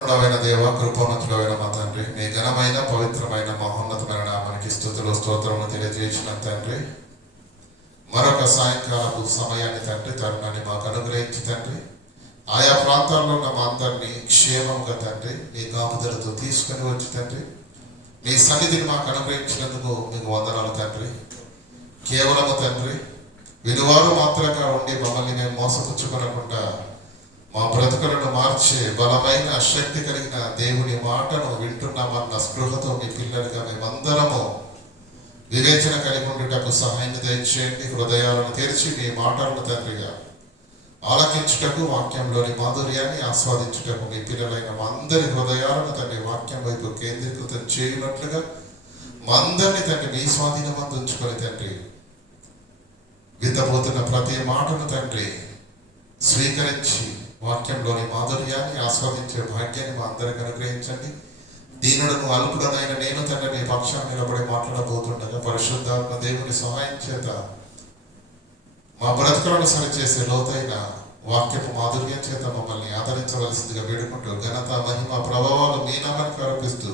దేవ, కృపోన్నతుడైన మా తండ్రి, మీ ఘనమైన పవిత్రమైన మహోన్నతమైన నామానికి స్తుతులు స్తోత్రములు తెలియజేసిన తండ్రి, మరొక సాయంకాలపు సమయాన్ని తండ్రి తరుణాన్ని మాకు అనుగ్రహించి తండ్రి, ఆయా ప్రాంతాల్లో ఉన్న మా అందరినీ క్షేమంగా తండ్రి మీ కాపుదలతో తీసుకుని వచ్చి తండ్రి మీ సన్నిధిని మాకు అనుగ్రహించినందుకు మీకు వందనాలు తండ్రి. కేవలము తండ్రి వినువారు మాత్రంగా ఉండి మమ్మల్ని మేము మోసపుచ్చుకోనకుండా మా బ్రతుకులను మార్చే బలమైన శక్తి కలిగిన దేవుని మాటను వింటున్నామన్న స్పృహతో మీ పిల్లలుగా మేమందరము వివేచన కలిగి ఉండేటకు సహాయం దయచేయండి. హృదయాలను తెరిచి మీ మాటలను తండ్రిగా ఆలకించుటకు, వాక్యంలోని మాధుర్యాన్ని ఆస్వాదించుటకు మీ పిల్లలైన మా అందరి హృదయాలను తండ్రి వాక్యం వైపు కేంద్రీకృతం చేయనట్లుగా మా అందరినీ తండ్రి మీ స్వాధీనమందు ఉంచుకొని తండ్రి విత్తబోతున్న ప్రతి మాటను తండ్రి స్వీకరించి వాక్యంలోని మాధుర్యాన్ని ఆస్వాదించే భాగ్యాన్ని మా అందరికి అనుగ్రహించండి. దీనుడను అల్పుడనైన నేను తండ్రి మీ పక్షాన్ని నిలబడి మాట్లాడబోతుండగా పరిశుద్ధాత్మ దేవుని సహాయం చేత మా బ్రతుకులను సరిచేసే లోతైన వాక్యపు మాధుర్యం చేత మమ్మల్ని ఆదరించవలసిందిగా వేడుకుంటూ ఘనత, మహిమ, ప్రభావాలు మీ నామానికి ఆరోపిస్తూ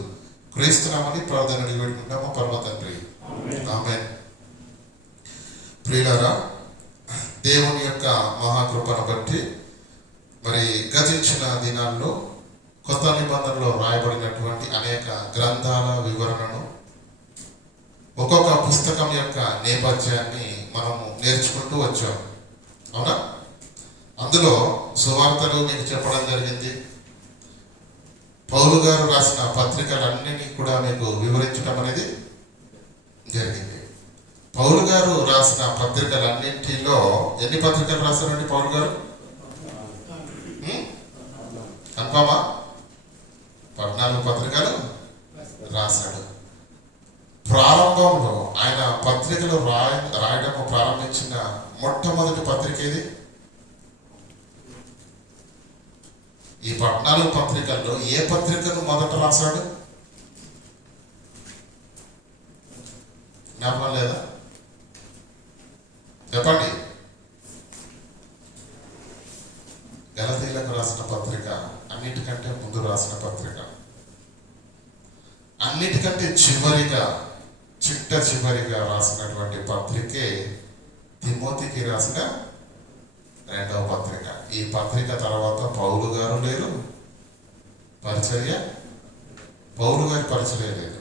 క్రీస్తునామని ప్రార్థన వేడుకుంటాము పరమ తండ్రి, ఆమేన్. ప్రియులారా, దేవుని యొక్క మహాకృపను బట్టి మరి గతించిన దినాల్లో కొత్త నిబంధనలో రాయబడినటువంటి అనేక గ్రంథాల వివరణను, ఒక్కొక్క పుస్తకం యొక్క నేపథ్యాన్ని మనము నేర్చుకుంటూ వచ్చాం, అవునా? అందులో సువార్తలు మీకు చెప్పడం జరిగింది. పౌలు గారు రాసిన పత్రికలన్నిటినీ కూడా మీకు వివరించడం అనేది జరిగింది. పౌలు గారు రాసిన పత్రికలన్నింటిలో ఎన్ని పత్రికలు రాశారండి పౌలు గారు? కన్ఫామా? 14 పత్రికలు రాశాడు. ప్రారంభంలో ఆయన పత్రికలు రాయడం ప్రారంభించిన మొట్టమొదటి పత్రిక ఇది. ఈ 14 పత్రికల్లో ఏ పత్రికను మొదట రాశాడు? జ్ఞాపకం లేదా? చెప్పండి. గలతీలకు రాసిన పత్రిక అన్నిటికంటే ముందు రాసిన పత్రిక. అన్నిటికంటే చివరిగా చివరిగా రాసినటువంటి పత్రికే తిమోతికి రాసిన 2వ పత్రిక. ఈ పత్రిక తర్వాత పౌలు గారు లేరు, పౌలు గారి పరిచర్య లేదు.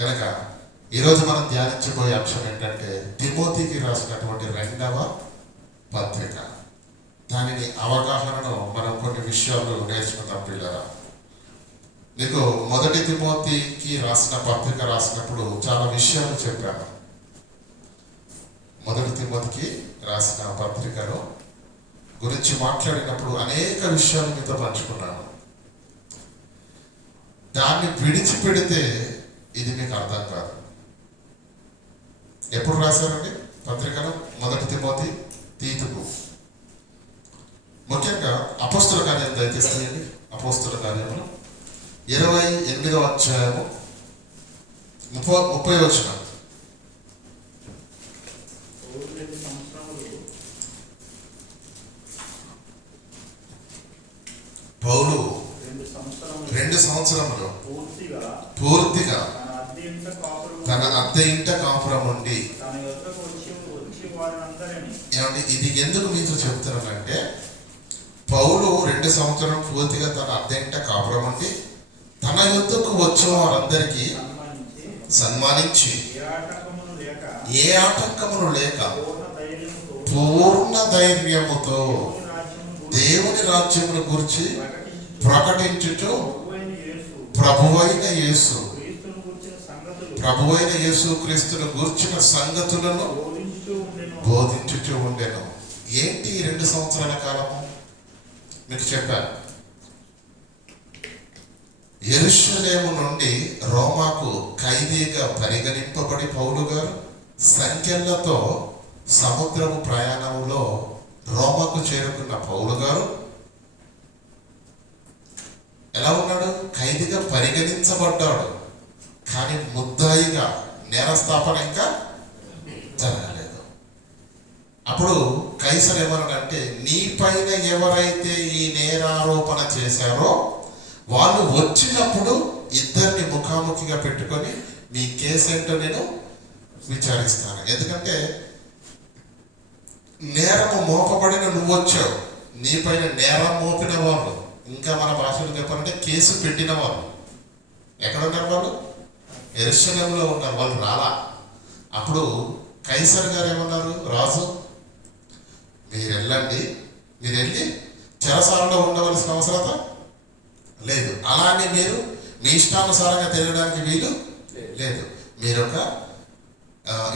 కనుక ఈరోజు మనం ధ్యానించబోయే అంశం ఏంటంటే తిమోతికి రాసినటువంటి 2వ పత్రిక. దానిని అవగాహనను మనం కొన్ని విషయాలు నేర్చుకుందాం పిల్లరా. నీకు మొదటి తిమోతికి రాసిన పత్రిక రాసినప్పుడు చాలా విషయాలు చెప్పాను. మొదటి తిమోతికి రాసిన పత్రికను గురించి మాట్లాడినప్పుడు అనేక విషయాలు మీతో పంచుకున్నాను. దాన్ని విడిచిపెడితే ఇది మీకు అర్థం కాదు. ఎప్పుడు రాశారండి పత్రికను? మొదటి తిమోతి, తీతుకు. ముఖ్యంగా అపోస్తుల కార్యం దయచేస్తాయండి. అపోస్తుల కార్యములు 28వ అధ్యాయము 30వ వచనం. పౌలు 2 సంవత్సరములు పూర్తిగా తన అద్దె ఇంట కాపురం ఉండి, ఏమంటే ఇది ఎందుకు మీతో చెప్తున్నానంటే, పౌలు 2 సంవత్సరం పూర్తిగా తన అద్దె ఇంట కాపురం ఉండి తన యుద్ధకు వచ్చిన వారందరికీ సన్మానించి ఏ ఆటంకములు లేక పూర్ణ ధైర్యముతో దేవుని రాజ్యమును గురించి ప్రకటించుచు ప్రభువైన యేసు క్రీస్తును గూర్చిన సంగతులను బోధించుచూ ఉండెను. ఏంటి 2 సంవత్సరాల కాలము? మీకు చెప్పాను. యెరూషలేము నుండి రోమాకు ఖైదీగా పరిగణింపబడి పౌలు గారు సంఖ్యలతో సముద్రపు ప్రయాణంలో రోమాకు చేరుకున్న పౌలు గారు ఎలా ఉన్నాడు? ఖైదీగా పరిగణించబడ్డాడు, కానీ ముద్దాయిగా నేరస్థాపన ఇంకా జరగలేదు. అప్పుడు కైసర్ ఏమన్నాడంటే, నీ పైన ఎవరైతే ఈ నేరారోపణ చేశారో వాళ్ళు వచ్చినప్పుడు ఇద్దరిని ముఖాముఖిగా పెట్టుకొని మీ కేసు ఏంటో నేను విచారిస్తాను. ఎందుకంటే నేరము మోపబడిన నువ్వు వచ్చావు, నీ పైన నేరం మోపిన వాళ్ళు, ఇంకా మన భాషలో చెప్పాలంటే కేసు పెట్టిన వాళ్ళు ఎక్కడున్నారు? వాళ్ళు యెరూషలేములో ఉన్నారు. వాళ్ళు రాలా. అప్పుడు కైసర్ గారు ఏమన్నారు, రాజు మీరు వెళ్ళండి, మీరు వెళ్ళి చెరసాలలో ఉండవలసిన అవసరత లేదు, అలానే మీరు మీ ఇష్టానుసారంగా తిరగడానికి వీలు లేదు, మీరు ఒక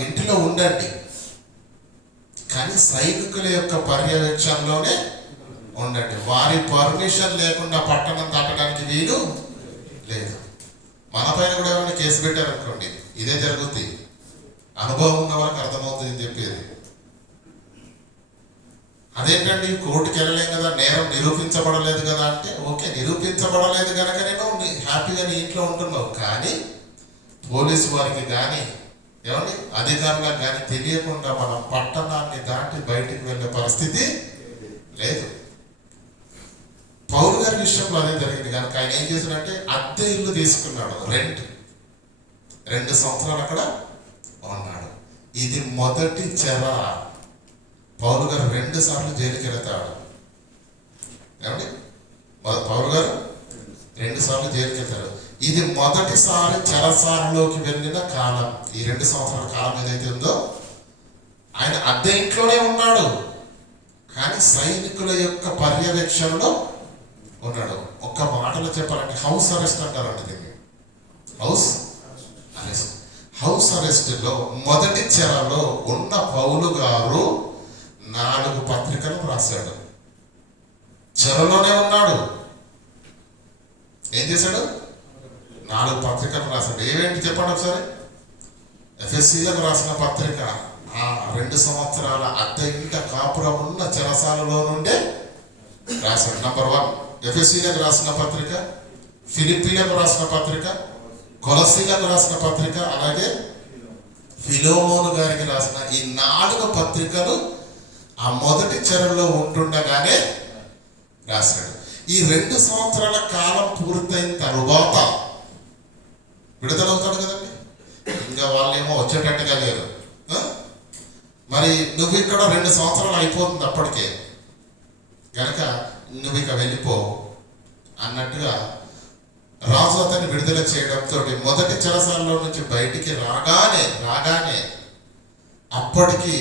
ఇంటిలో ఉండండి, కానీ సైనికుల యొక్క పర్యవేక్షణలోనే ఉండండి, వారి పర్మిషన్ లేకుండా పట్టణం దాటడానికి వీలు లేదు. మన పైన కూడా ఏమైనా కేసు పెట్టారనుకోండి, ఇదే జరుగుద్ది. అనుభవం ఉన్న వాళ్ళకి అర్థమవుతుంది చెప్పేది. అదేంటండి కోర్టుకి వెళ్ళలేం కదా, నేరం నిరూపించబడలేదు కదా అంటే, ఓకే నిరూపించబడలేదు కనుక నేను హ్యాపీగా నీ ఇంట్లో ఉంటున్నావు, కానీ పోలీసు వారికి కానీ ఏమండి అధికారులకు కానీ తెలియకుండా మనం పట్టణాన్ని దాటి బయటికి వెళ్ళే పరిస్థితి లేదు. పౌలు గారి విషయంలో అదే జరిగింది కనుక ఆయన ఏం చేశాడంటే అద్దె ఇల్లు తీసుకున్నాడు, 2 సంవత్సరాలు అక్కడ ఉన్నాడు. ఇది మొదటి చెర. పౌలు గారు 2 సార్లు జైలుకి వెళ్తాడు. ఏమండి పౌలు గారు 2 సార్లు జైలుకి వెళ్తాడు. ఇది మొదటిసారి చెరసాలలోకి వెళ్ళిన కాలం. ఈ 2 సంవత్సరాల కాలం ఏదైతే ఉందో ఆయన అద్దె ఇంట్లోనే ఉన్నాడు, కానీ సైనికుల యొక్క పర్యవేక్షణలో ఉన్నాడు. ఒక్క మాటలో చెప్పాలంటే హౌస్ అరెస్ట్ అంటారండి దీన్ని. హౌస్ అరెస్ట్లో మొదటి చెరలో ఉన్న పౌలు గారు 4 పత్రికలు రాశాడు. చెరలోనే ఉన్నాడు. ఏం చేశాడు? 4 పత్రికలు రాశాడు. ఏమేంటి చెప్పండి ఒకసారి. ఎఫెసీలకు రాసిన పత్రిక, 2 సంవత్సరాల అద్దె ఇంట కాపురం ఉన్న చెరసాలలో నుండే రాశాడు. నంబర్ 1 ఎఫెసీలకు రాసిన పత్రిక, ఫిలిప్పీలకు రాసిన పత్రిక, కొలసీలకు రాసిన పత్రిక, అలాగే ఫిలోమోను గారికి రాసిన ఈ 4 పత్రికలు ఆ మొదటి చెరలో ఉంటుండగానే రాశాడు. ఈ 2 సంవత్సరాల కాలం పూర్తయిన తరువాత విడుదలవుతాడు కదండి. ఇంకా వాళ్ళేమో వచ్చేటట్టుగా లేరు. మరి నువ్వు ఇక్కడ 2 సంవత్సరాలు అయిపోతుంది అప్పటికే, కనుక నువ్వు ఇక వెళ్ళిపో అన్నట్టుగా రాజు అతన్ని విడుదల చేయడంతో మొదటి చెరసాలలో నుంచి బయటికి రాగానే అప్పటికి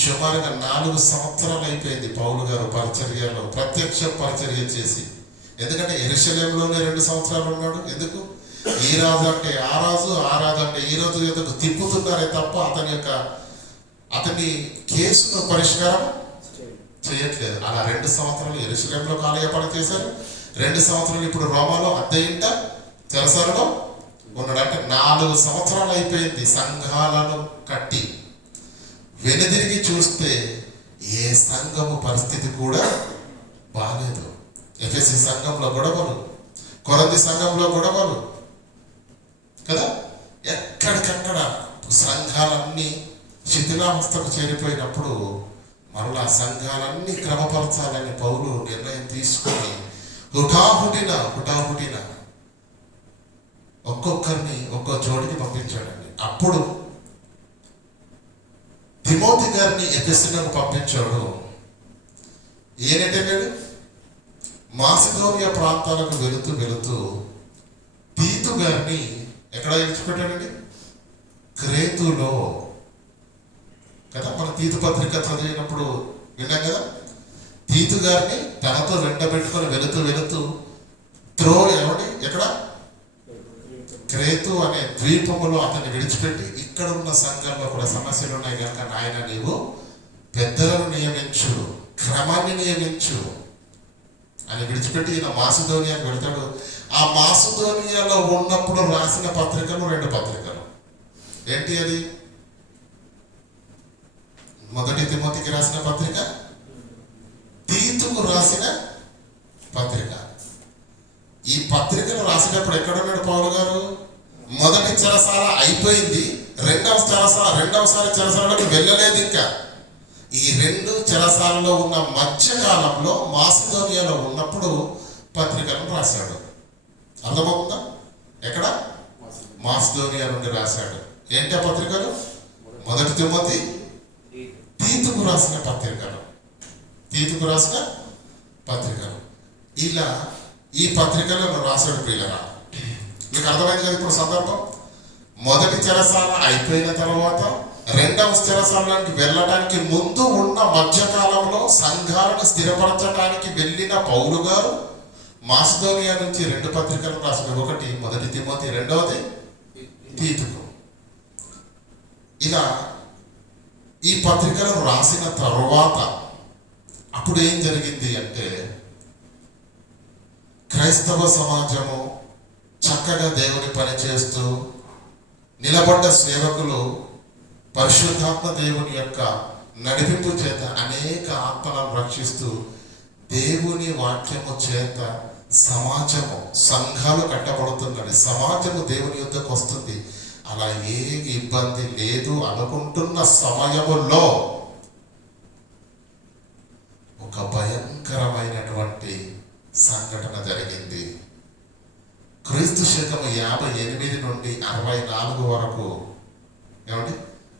సుమారుగా 4 సంవత్సరాలు అయిపోయింది పౌలు గారు పరిచర్యలో ప్రత్యక్ష పరిచర్య చేసి. ఎందుకంటే యెరూషలేములోనే 2 సంవత్సరాలు ఉన్నాడు. ఎందుకు? ఈ రాజు అంటే ఆ రాజు, ఆ రాజు అంటే ఈ రోజు ఎందుకు తిప్పుతున్నారే తప్ప అతని కేసును పరిష్కారం చేయట్లేదు. అలా 2 సంవత్సరాలు యెరూషలేములో కాలయాపన చేశారు. 2 సంవత్సరాలు ఇప్పుడు రోమాలో అద్దె ఇంట చెరసాలలో ఉన్నాడు. అంటే 4 సంవత్సరాలు అయిపోయింది. సంఘాలను కట్టి వెనుదిరిగి చూస్తే ఏ సంఘము పరిస్థితి కూడా బాలేదు. ఎఫెసీ సంఘంలో గొడవలు, కొరింథీ సంఘంలో గొడవలు కదా, ఎక్కడికక్కడ సంఘాలన్నీ శిథిలావస్థకు చేరిపోయినప్పుడు మరలా సంఘాలన్నీ క్రమపరచాలని పౌలు నిర్ణయం తీసుకొని హుటాహుటిన ఒక్కొక్కరిని ఒక్కో చోటికి పంపించాడండి. అప్పుడు తిమోతి గారిని ఎఫెసీలకు పంపించాడు. ఈయనెటెళ్ళాడు? మాసిదోనియా ప్రాంతాలకు వెళుతూ తీతు గారిని ఎక్కడ విడిచిపెట్టాడండి? క్రేతులో కదా. మన తీతు పత్రిక చదివినప్పుడు విన్నాం కదా. తీతు గారిని తనతో వెంటబెట్టుకొని వెళుతూ ఎక్కడ క్రేతు అనే ద్వీపములో అతన్ని విడిచిపెట్టి, ఇక్కడ ఉన్న సంఘంలో కూడా సమస్యలు ఉన్నాయి కనుక నాయన నీవు పెద్దలను నియమించు, క్రమాన్ని నియమించు అని విడిచిపెట్టి ఈయన మాసిదోనియాకు వెళ్తాడు. ఆ మాసిదోనియాలో ఉన్నప్పుడు రాసిన పత్రికలు 2 పత్రికలు. ఏంటి అది? మొదటి తిమోతికి రాసిన పత్రిక, తీతుకు రాసిన పత్రిక. ఈ పత్రికలు రాసినప్పుడు ఎక్కడున్నాడు పౌలు గారు? మొదటి చెరసాల అయిపోయింది, రెండవసారి చెరసాలలోకి వెళ్ళలేదు. ఇంకా ఈ రెండు చెరసాలలో ఉన్న మధ్యకాలంలో మాసిదోనియాలో ఉన్నప్పుడు పత్రికలను రాశాడు. అర్థమవుతుందా? ఎక్కడ? మాసిదోనియా నుండి రాశాడు. ఏంటి ఆ పత్రికలు? మొదటి తిమోతి, తీతుకు రాసిన పత్రికలు, తీతుకు రాసిన పత్రికలు. ఇలా ఈ పత్రికలను రాశాడు. ప్రియులరా, మీకు అర్థమైంది కదా ఇప్పుడు సందర్భం? మొదటి చెరసాల అయిపోయిన తర్వాత రెండవ చెరసాలకి వెళ్ళడానికి ముందు ఉన్న మధ్యకాలంలో సంఘాలను స్థిరపరచడానికి వెళ్ళిన పౌలు గారు మాసిదోనియా నుంచి రెండు పత్రికలు రాశాడు. ఒకటి మొదటి తిమోతి, రెండవది తీతుకు. ఇలా ఈ పత్రికలను రాసిన తరువాత అప్పుడు ఏం జరిగింది అంటే, క్రైస్తవ సమాజము చక్కగా దేవుని పని చేస్తూ నిలబడ్డ సేవకులు పరిశుద్ధాత్మ దేవుని యొక్క నడిపింపు చేత అనేక ఆత్మలను రక్షిస్తూ దేవుని వాక్యము చేత సమాజము, సంఘాలు కట్టబడుతున్నది. సమాజము దేవుని యొద్దకు వస్తుంది. అలా ఏ ఇబ్బంది లేదు అనుకుంటున్న సమయములో ఒక భయంకరమైనటువంటి సంఘటన జరిగింది. క్రీస్తు శకం 58 నుండి 64 వరకు, ఏమండి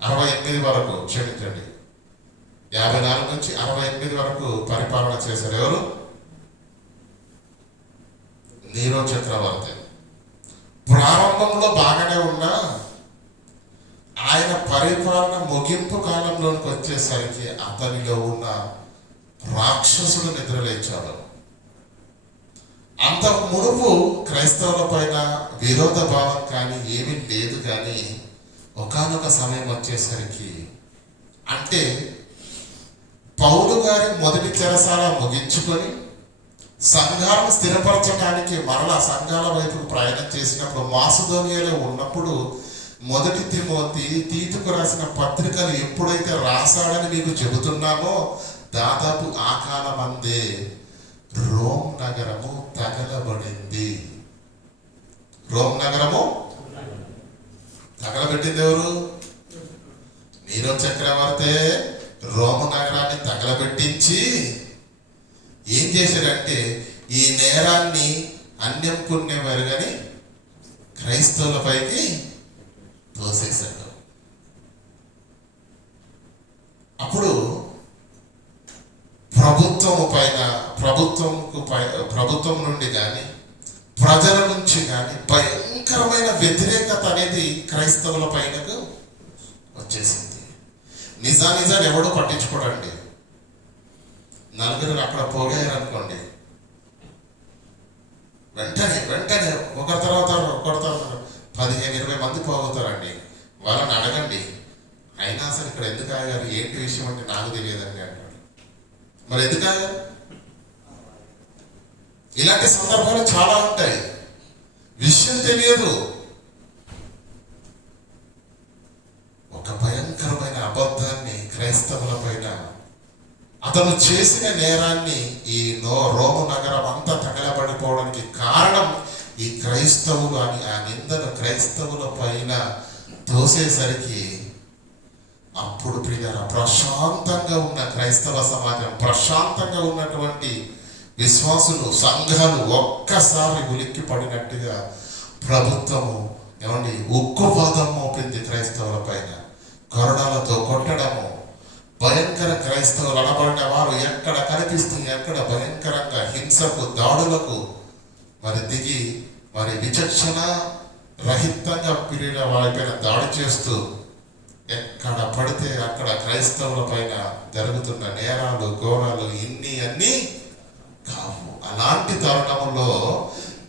68 వరకు, క్షమించండి, 54 నుంచి 68 వరకు పరిపాలన చేశారు. ఎవరు? నీరో చక్రవర్తి. ప్రారంభంలో బాగానే ఉన్నా ఆయన పరిపాలన ముగింపు కాలంలోనికి వచ్చేసరికి అతనిలో ఉన్న రాక్షసుడు నిద్రలేచాడు. అంత మునుపు క్రైస్తవుల పైన విరోధ భావం కానీ ఏమీ లేదు. కానీ ఒకానొక సమయం వచ్చేసరికి, అంటే పౌలు గారి మొదటి చెరసాల ముగించుకొని సంఘాలను స్థిరపరచడానికి మరలా సంఘాల వైపు ప్రయాణం చేసినప్పుడు మాసిదోనియాలో ఉన్నప్పుడు మొదటి తిమోతి, తీతుకు రాసిన పత్రికలు ఎప్పుడైతే రాశాడని మీకు చెబుతున్నామో దాదాపు ఆ కాలమందే రోమ్ నగరము తగలబడింది. రోమ్ నగరము తగలబెట్టింది ఎవరు? నీరో చక్రవర్తి రోమ్ నగరాన్ని తగలబెట్టించి ఏం చేశాడంటే, ఈ నేరాన్ని అన్యం పుణ్యం ఎరుగని క్రైస్తవులపైకి తోసేశాడు. అప్పుడు ప్రభుత్వం నుండి కానీ ప్రజల నుంచి కానీ భయంకరమైన వ్యతిరేకత అనేది క్రైస్తవుల పైనకు వచ్చేసింది. నిజాన్ని ఎవడో పట్టించుకోడండి. నలుగురు అక్కడ పోగారు అనుకోండి, వెంటనే ఒకరి తర్వాత 15-20 మంది పోగొతారండి. వాళ్ళని అడగండి, అయినా అసలు ఇక్కడ ఎందుకు ఆగారు, ఏంటి విషయం అంటే నాకు తెలియదండి అంటాడు. మరి ఎందుకు ఆగారు? ఇలాంటి సందర్భాలు చాలా ఉంటాయి. విషయం తెలియదు. ఒక భయంకరమైన అబద్ధాన్ని క్రైస్తవుల పైన, అతను చేసిన నేరాన్ని ఈ రోము నగరం అంతా తగలబడిపోవడానికి కారణం ఈ క్రైస్తవులు అని ఆ నిందను క్రైస్తవుల పైన తోసేసరికి అప్పుడు ప్రియులారా ప్రశాంతంగా ఉన్న క్రైస్తవ సమాజం, ప్రశాంతంగా ఉన్నటువంటి విశ్వాసులు, సంఘాలు ఒక్కసారి ఉలిక్కి పడినట్టుగా ప్రభుత్వము ఏమండి ఉక్కుపాదం మోపింది క్రైస్తవుల పైన. కొరడాలతో కొట్టడము, భయంకర క్రైస్తవులు అనబడిన వారు ఎక్కడ కనిపిస్తే ఎక్కడ భయంకరంగా హింసకు, దాడులకు మరి దిగి మరి విచక్షణ రహితంగా పిల్లల వారిపైన దాడి చేస్తూ ఎక్కడ పడితే అక్కడ క్రైస్తవుల పైన జరుగుతున్న నేరాలు, ఘోరాలు అన్నీ కావు. అలాంటి తరుణంలో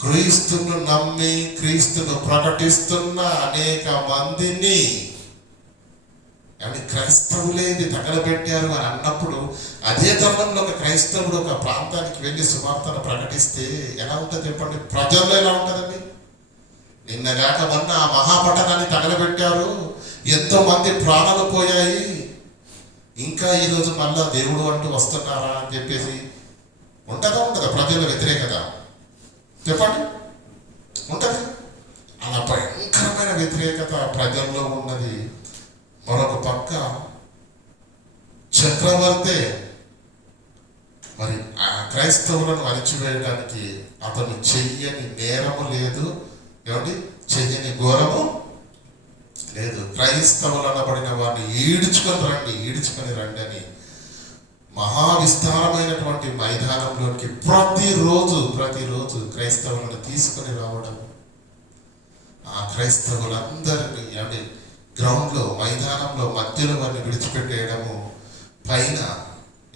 క్రీస్తును నమ్మి క్రీస్తును ప్రకటిస్తున్న అనేక మందిని క్రైస్తవులే ఇది తగలబెట్టారు అని అన్నప్పుడు, అదే తరుణంలో ఒక క్రైస్తవుడు ఒక ప్రాంతానికి వెళ్ళి సువార్తను ప్రకటిస్తే ఎలా ఉంటుంది చెప్పండి? ప్రజల్లో ఎలా ఉంటుందండి? నిన్నగాక మొన్న ఆ మహాపట్టణాన్ని తగలబెట్టారు, ఎంతో మంది ప్రాణాలు పోయాయి, ఇంకా ఈరోజు మళ్ళా దేవుడు అంటూ వస్తున్నారా అని చెప్పేసి ఉంటుందా ప్రజల వ్యతిరేకత? చెప్పండి, ఉంటుంది. అలా భయంకరమైన వ్యతిరేకత ప్రజల్లో ఉన్నది. మరొక పక్క చక్రవర్తి మరి ఆ క్రైస్తవులను అణిచివేయడానికి అతను చెయ్యని నేరము లేదు, ఏమండి, చెయ్యని ఘోరము లేదు. క్రైస్తవులు అనబడిన వారిని ఈడ్చుకొని రండి అని మహావిస్తారమైనటువంటి మైదానంలోనికి ప్రతిరోజు క్రైస్తవులను తీసుకొని రావడం, ఆ క్రైస్తవులందరినీ ఏమండి గ్రౌండ్లో మైదానంలో మధ్యలో వారిని విడిచిపెట్టేయడము, పైన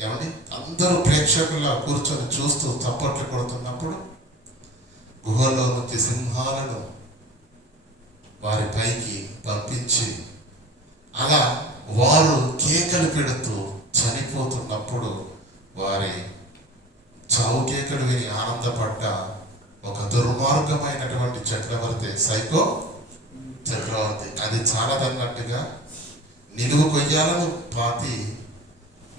ఏమండి అందరూ ప్రేక్షకుల్లా కూర్చొని చూస్తూ చప్పట్లు కొడుతున్నప్పుడు గుహలో నుంచి సింహాలను వారి పైకి పంపించి అలా వారు కేకలు పెడుతూ చనిపోతున్నప్పుడు వారి చావు కేకలు విని ఆనందపడ్డ ఒక దుర్మార్గమైనటువంటి చక్రవర్తి, సైకో చక్రవర్తి, అది చాలదన్నట్టుగా నిలువు కొయ్యాలను పాతి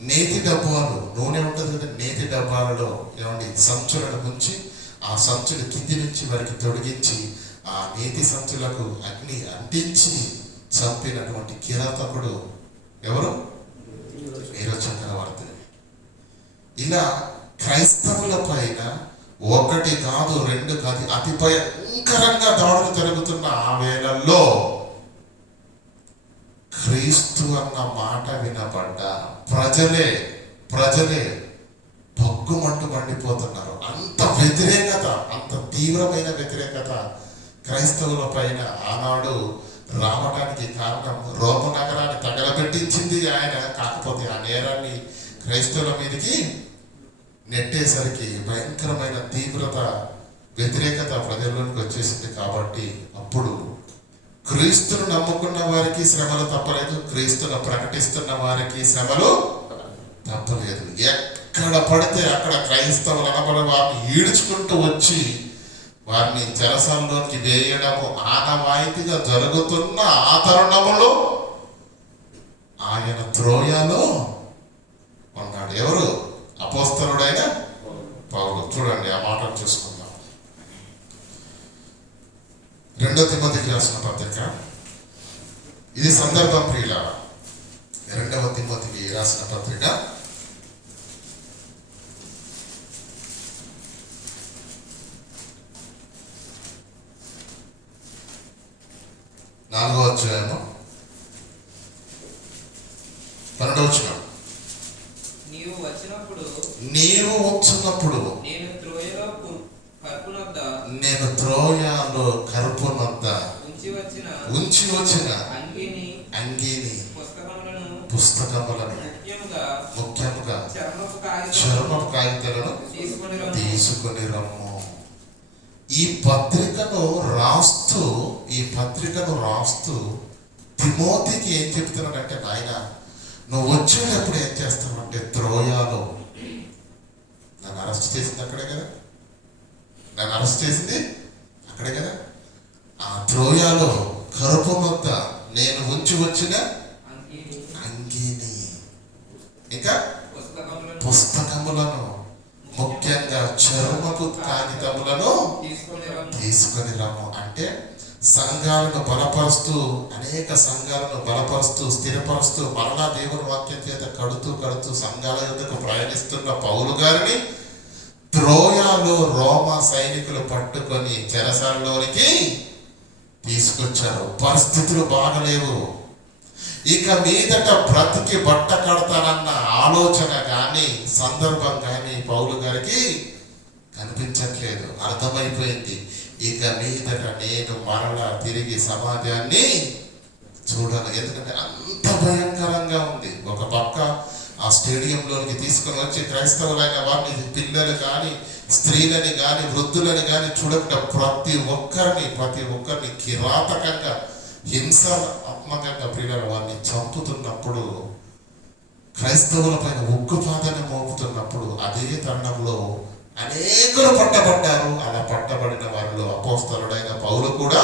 నేతి డబ్బాలు, నూనె ఉంటుంది కదా, నేతి డబ్బాలలో ఏమండి సంచులను ముంచి ఆ సంచులు కింది నుంచి వారికి తొడిగించి ఆ నేతి సంచులకు అగ్ని అంటించి చంపినటువంటి కిరాతకుడు ఎవరు? నీరో చక్రవర్తి. ఇలా క్రైస్తవుల పైన ఒకటి కాదు, రెండు కాదు, అతి భయంకరంగా దాడులు జరుగుతున్న ఆ వేళల్లో క్రీస్తు అన్న మాట వినబడ్డ ప్రజలే భగ్గుమంటూ మండిపోతున్నారు. అంత వ్యతిరేకత, అంత తీవ్రమైన వ్యతిరేకత క్రైస్తవుల పైన ఆనాడు రావడానికి కారణం రోమ నగరాన్ని తగలబెట్టించింది ఆయన. కాకపోతే ఆ నేరాన్ని క్రైస్తవుల మీదకి నెట్టేసరికి భయంకరమైన తీవ్రత, వ్యతిరేకత ప్రజల్లోనికి వచ్చేసింది. కాబట్టి అప్పుడు క్రీస్తును నమ్ముకున్న వారికి శ్రమలు తప్పలేదు, క్రీస్తును ప్రకటిస్తున్న వారికి శ్రమలు తప్పలేదు. ఎక్కడ పడితే అక్కడ క్రైస్తవులు అనబడే వారిని ఈడ్చుకుంటూ వచ్చి వారిని చెరసాలలోకి వేయడము ఆనవాయితీగా జరుగుతున్న ఆ తరుణములో ఆయన త్రోయలో ఉన్నాడు. ఎవరు? అపోస్తలుడైన పౌలు. చూడండి, ఆ మాటను చూసుకుందాం. 2 తిమోతికి రాసిన పత్రిక, ఇది సందర్భం ప్రియులారా. 2 తిమోతికి రాసిన పత్రిక 4వ అధ్యాయము 12వ వచనం. నీవు వచ్చినప్పుడు నేను త్రోయలో కర్పునొద్ద ఉంచి వచ్చిన అంగీని పుస్తకములను ముఖ్యముగా చర్మపు కాగితాలను తీసుకొని రమ్ము. ఈ పత్రికను రాస్తూ తిమోతికి ఏం చెప్తున్నాడంటే, నాయన నువ్వు వచ్చేటప్పుడు ఏం చేస్తావంటే, త్రోయాలో నన్ను అరెస్ట్ చేసింది అక్కడే కదా, ఆ త్రోయాలో కరుపునొద్ద నేను ఉంచి వచ్చిన అంగీని, ఇంకా పుస్తకములను, ముఖ్యంగా చర్మపు కాగితములను తీసుకొని రమ్ము. అంటే సంఘాలను బలపరుస్తూ, అనేక సంఘాలను బలపరుస్తూ, స్థిరపరుస్తూ, మరలా దేవుని వాక్యం చేత కడుతూ సంఘాల యొద్దకు ప్రయాణిస్తున్న పౌలు గారిని త్రోయాలో రోమా సైనికులు పట్టుకొని చెరసాలలోనికి తీసుకొచ్చారు. పరిస్థితులు బాగలేవు. ఇక మీదట బ్రతికి బట్ట కడతానన్న ఆలోచన కానీ సందర్భం కానీ పౌలు గారికి కనిపించట్లేదు. అర్థమైపోయింది, ఇక మీదట నేను మరలా తిరిగి సమాజాన్ని చూడాలి. ఎందుకంటే అంత భయంకరంగా ఉంది. ఒక పక్క ఆ స్టేడియంలోనికి తీసుకొని వచ్చి క్రైస్తవులైన వారిని, పిల్లలు కానీ, స్త్రీలని కానీ, వృద్ధులని కానీ చూడకుండా ప్రతి ఒక్కరిని కిరాతకంగా, హింసాత్మకంగా ప్రియుల వారిని చంపుతున్నప్పుడు, క్రైస్తవుల పైన ఉక్కుపాదాన్ని మోపుతున్నప్పుడు, అదే తరుణంలో అనేకులు పట్టబడ్డారు. అలా పట్టబడిన వారిలో అపోస్తలుడైన పౌలు కూడా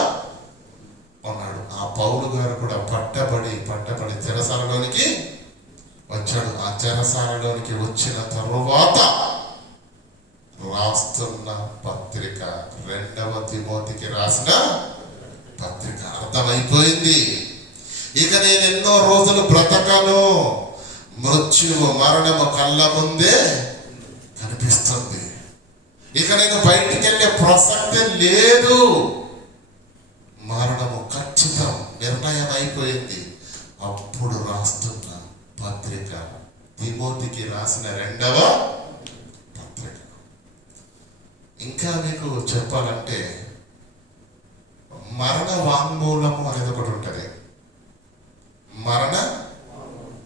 ఉన్నాడు. ఆ పౌలు గారు కూడా పట్టబడి చెరసాలలోనికి వచ్చాడు. ఆ చెరసాలలోనికి వచ్చిన తరువాత రాస్తున్న పత్రిక 2వ తిమోతికి రాసిన పత్రిక. అర్థమైపోయింది, ఇక నేను ఎన్నో రోజులు బ్రతకను, మృత్యువు మరణము కళ్ళ ముందే కనిపిస్తుంది. ఇక నేను బయటికి వెళ్ళే ప్రసక్తే లేదు. మరణము ఖచ్చితం, నిర్ణయం అయిపోయింది. అప్పుడు రాస్తున్న పత్రిక తిమోతికి రాసిన 2వ పత్రిక. ఇంకా మీకు చెప్పాలంటే మరణ వాంగ్మూలము అనేది ఒకటి ఉంటుంది. మరణ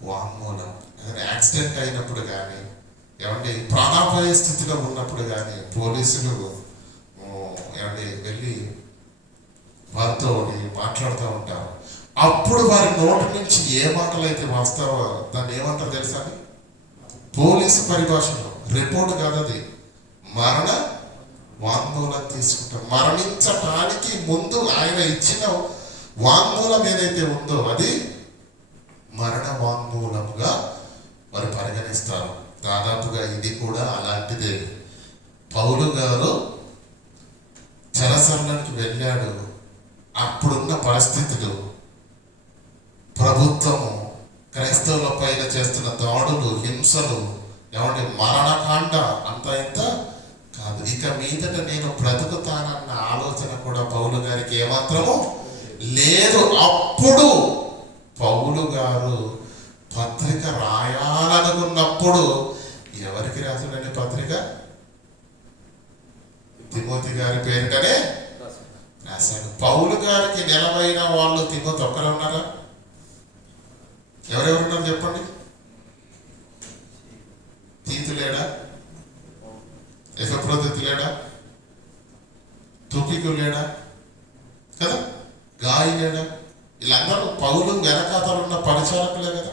వాంగ్మూలం ఏదైనా యాక్సిడెంట్ అయినప్పుడు కానీ, ఏమంటే ప్రాణాపాయ స్థితిలో ఉన్నప్పుడు కానీ పోలీసులు ఏమంటే వెళ్ళి వారితో మాట్లాడుతూ ఉంటారు. అప్పుడు వారి నోటి నుంచి ఏ మాటలు అయితే వస్తావో దాన్ని ఏమంటారు తెలుసా? పోలీసు పరిభాషలో రిపోర్ట్ కాదు అది, మరణ వాంగ్మూలం తీసుకుంటారు. మరణించటానికి ముందు ఆయన ఇచ్చిన వాంగ్మూలం ఏదైతే ఉందో అది మరణ వాంగ్మూలముగా వారు పరిగణిస్తారు. దాదాపుగా ఇది కూడా అలాంటిదే. పౌలు గారు చెరసాలకి వెళ్ళాడు. అప్పుడున్న పరిస్థితులు, ప్రభుత్వము క్రైస్తవుల పైన చేస్తున్న దాడులు, హింసలు, ఏమంటే మరణకాండ అంత ఇంత కాదు. ఇక మీదట నేను బ్రతుకుతానన్న ఆలోచన కూడా పౌలు గారికి ఏమాత్రము లేదు. అప్పుడు పౌలు గారు పత్రిక రాయాలనుకున్నప్పుడు ఎవరికి రాసాడండి పత్రిక? తిమోతి గారి పేరిటనే రాశాడు. పౌలు గారికి నిలవైన వాళ్ళు తిమోతి ఒక్కరే ఉన్నారా? ఎవరెవరున్నారు చెప్పండి? తీతు లేడా? ఎఫెప్రోదితు లేడా? తుకికు లేడా? కదా, గాయి లేడా? వీళ్ళందరూ పౌలు వెనకాతలు ఉన్న పరిచారకులే కదా.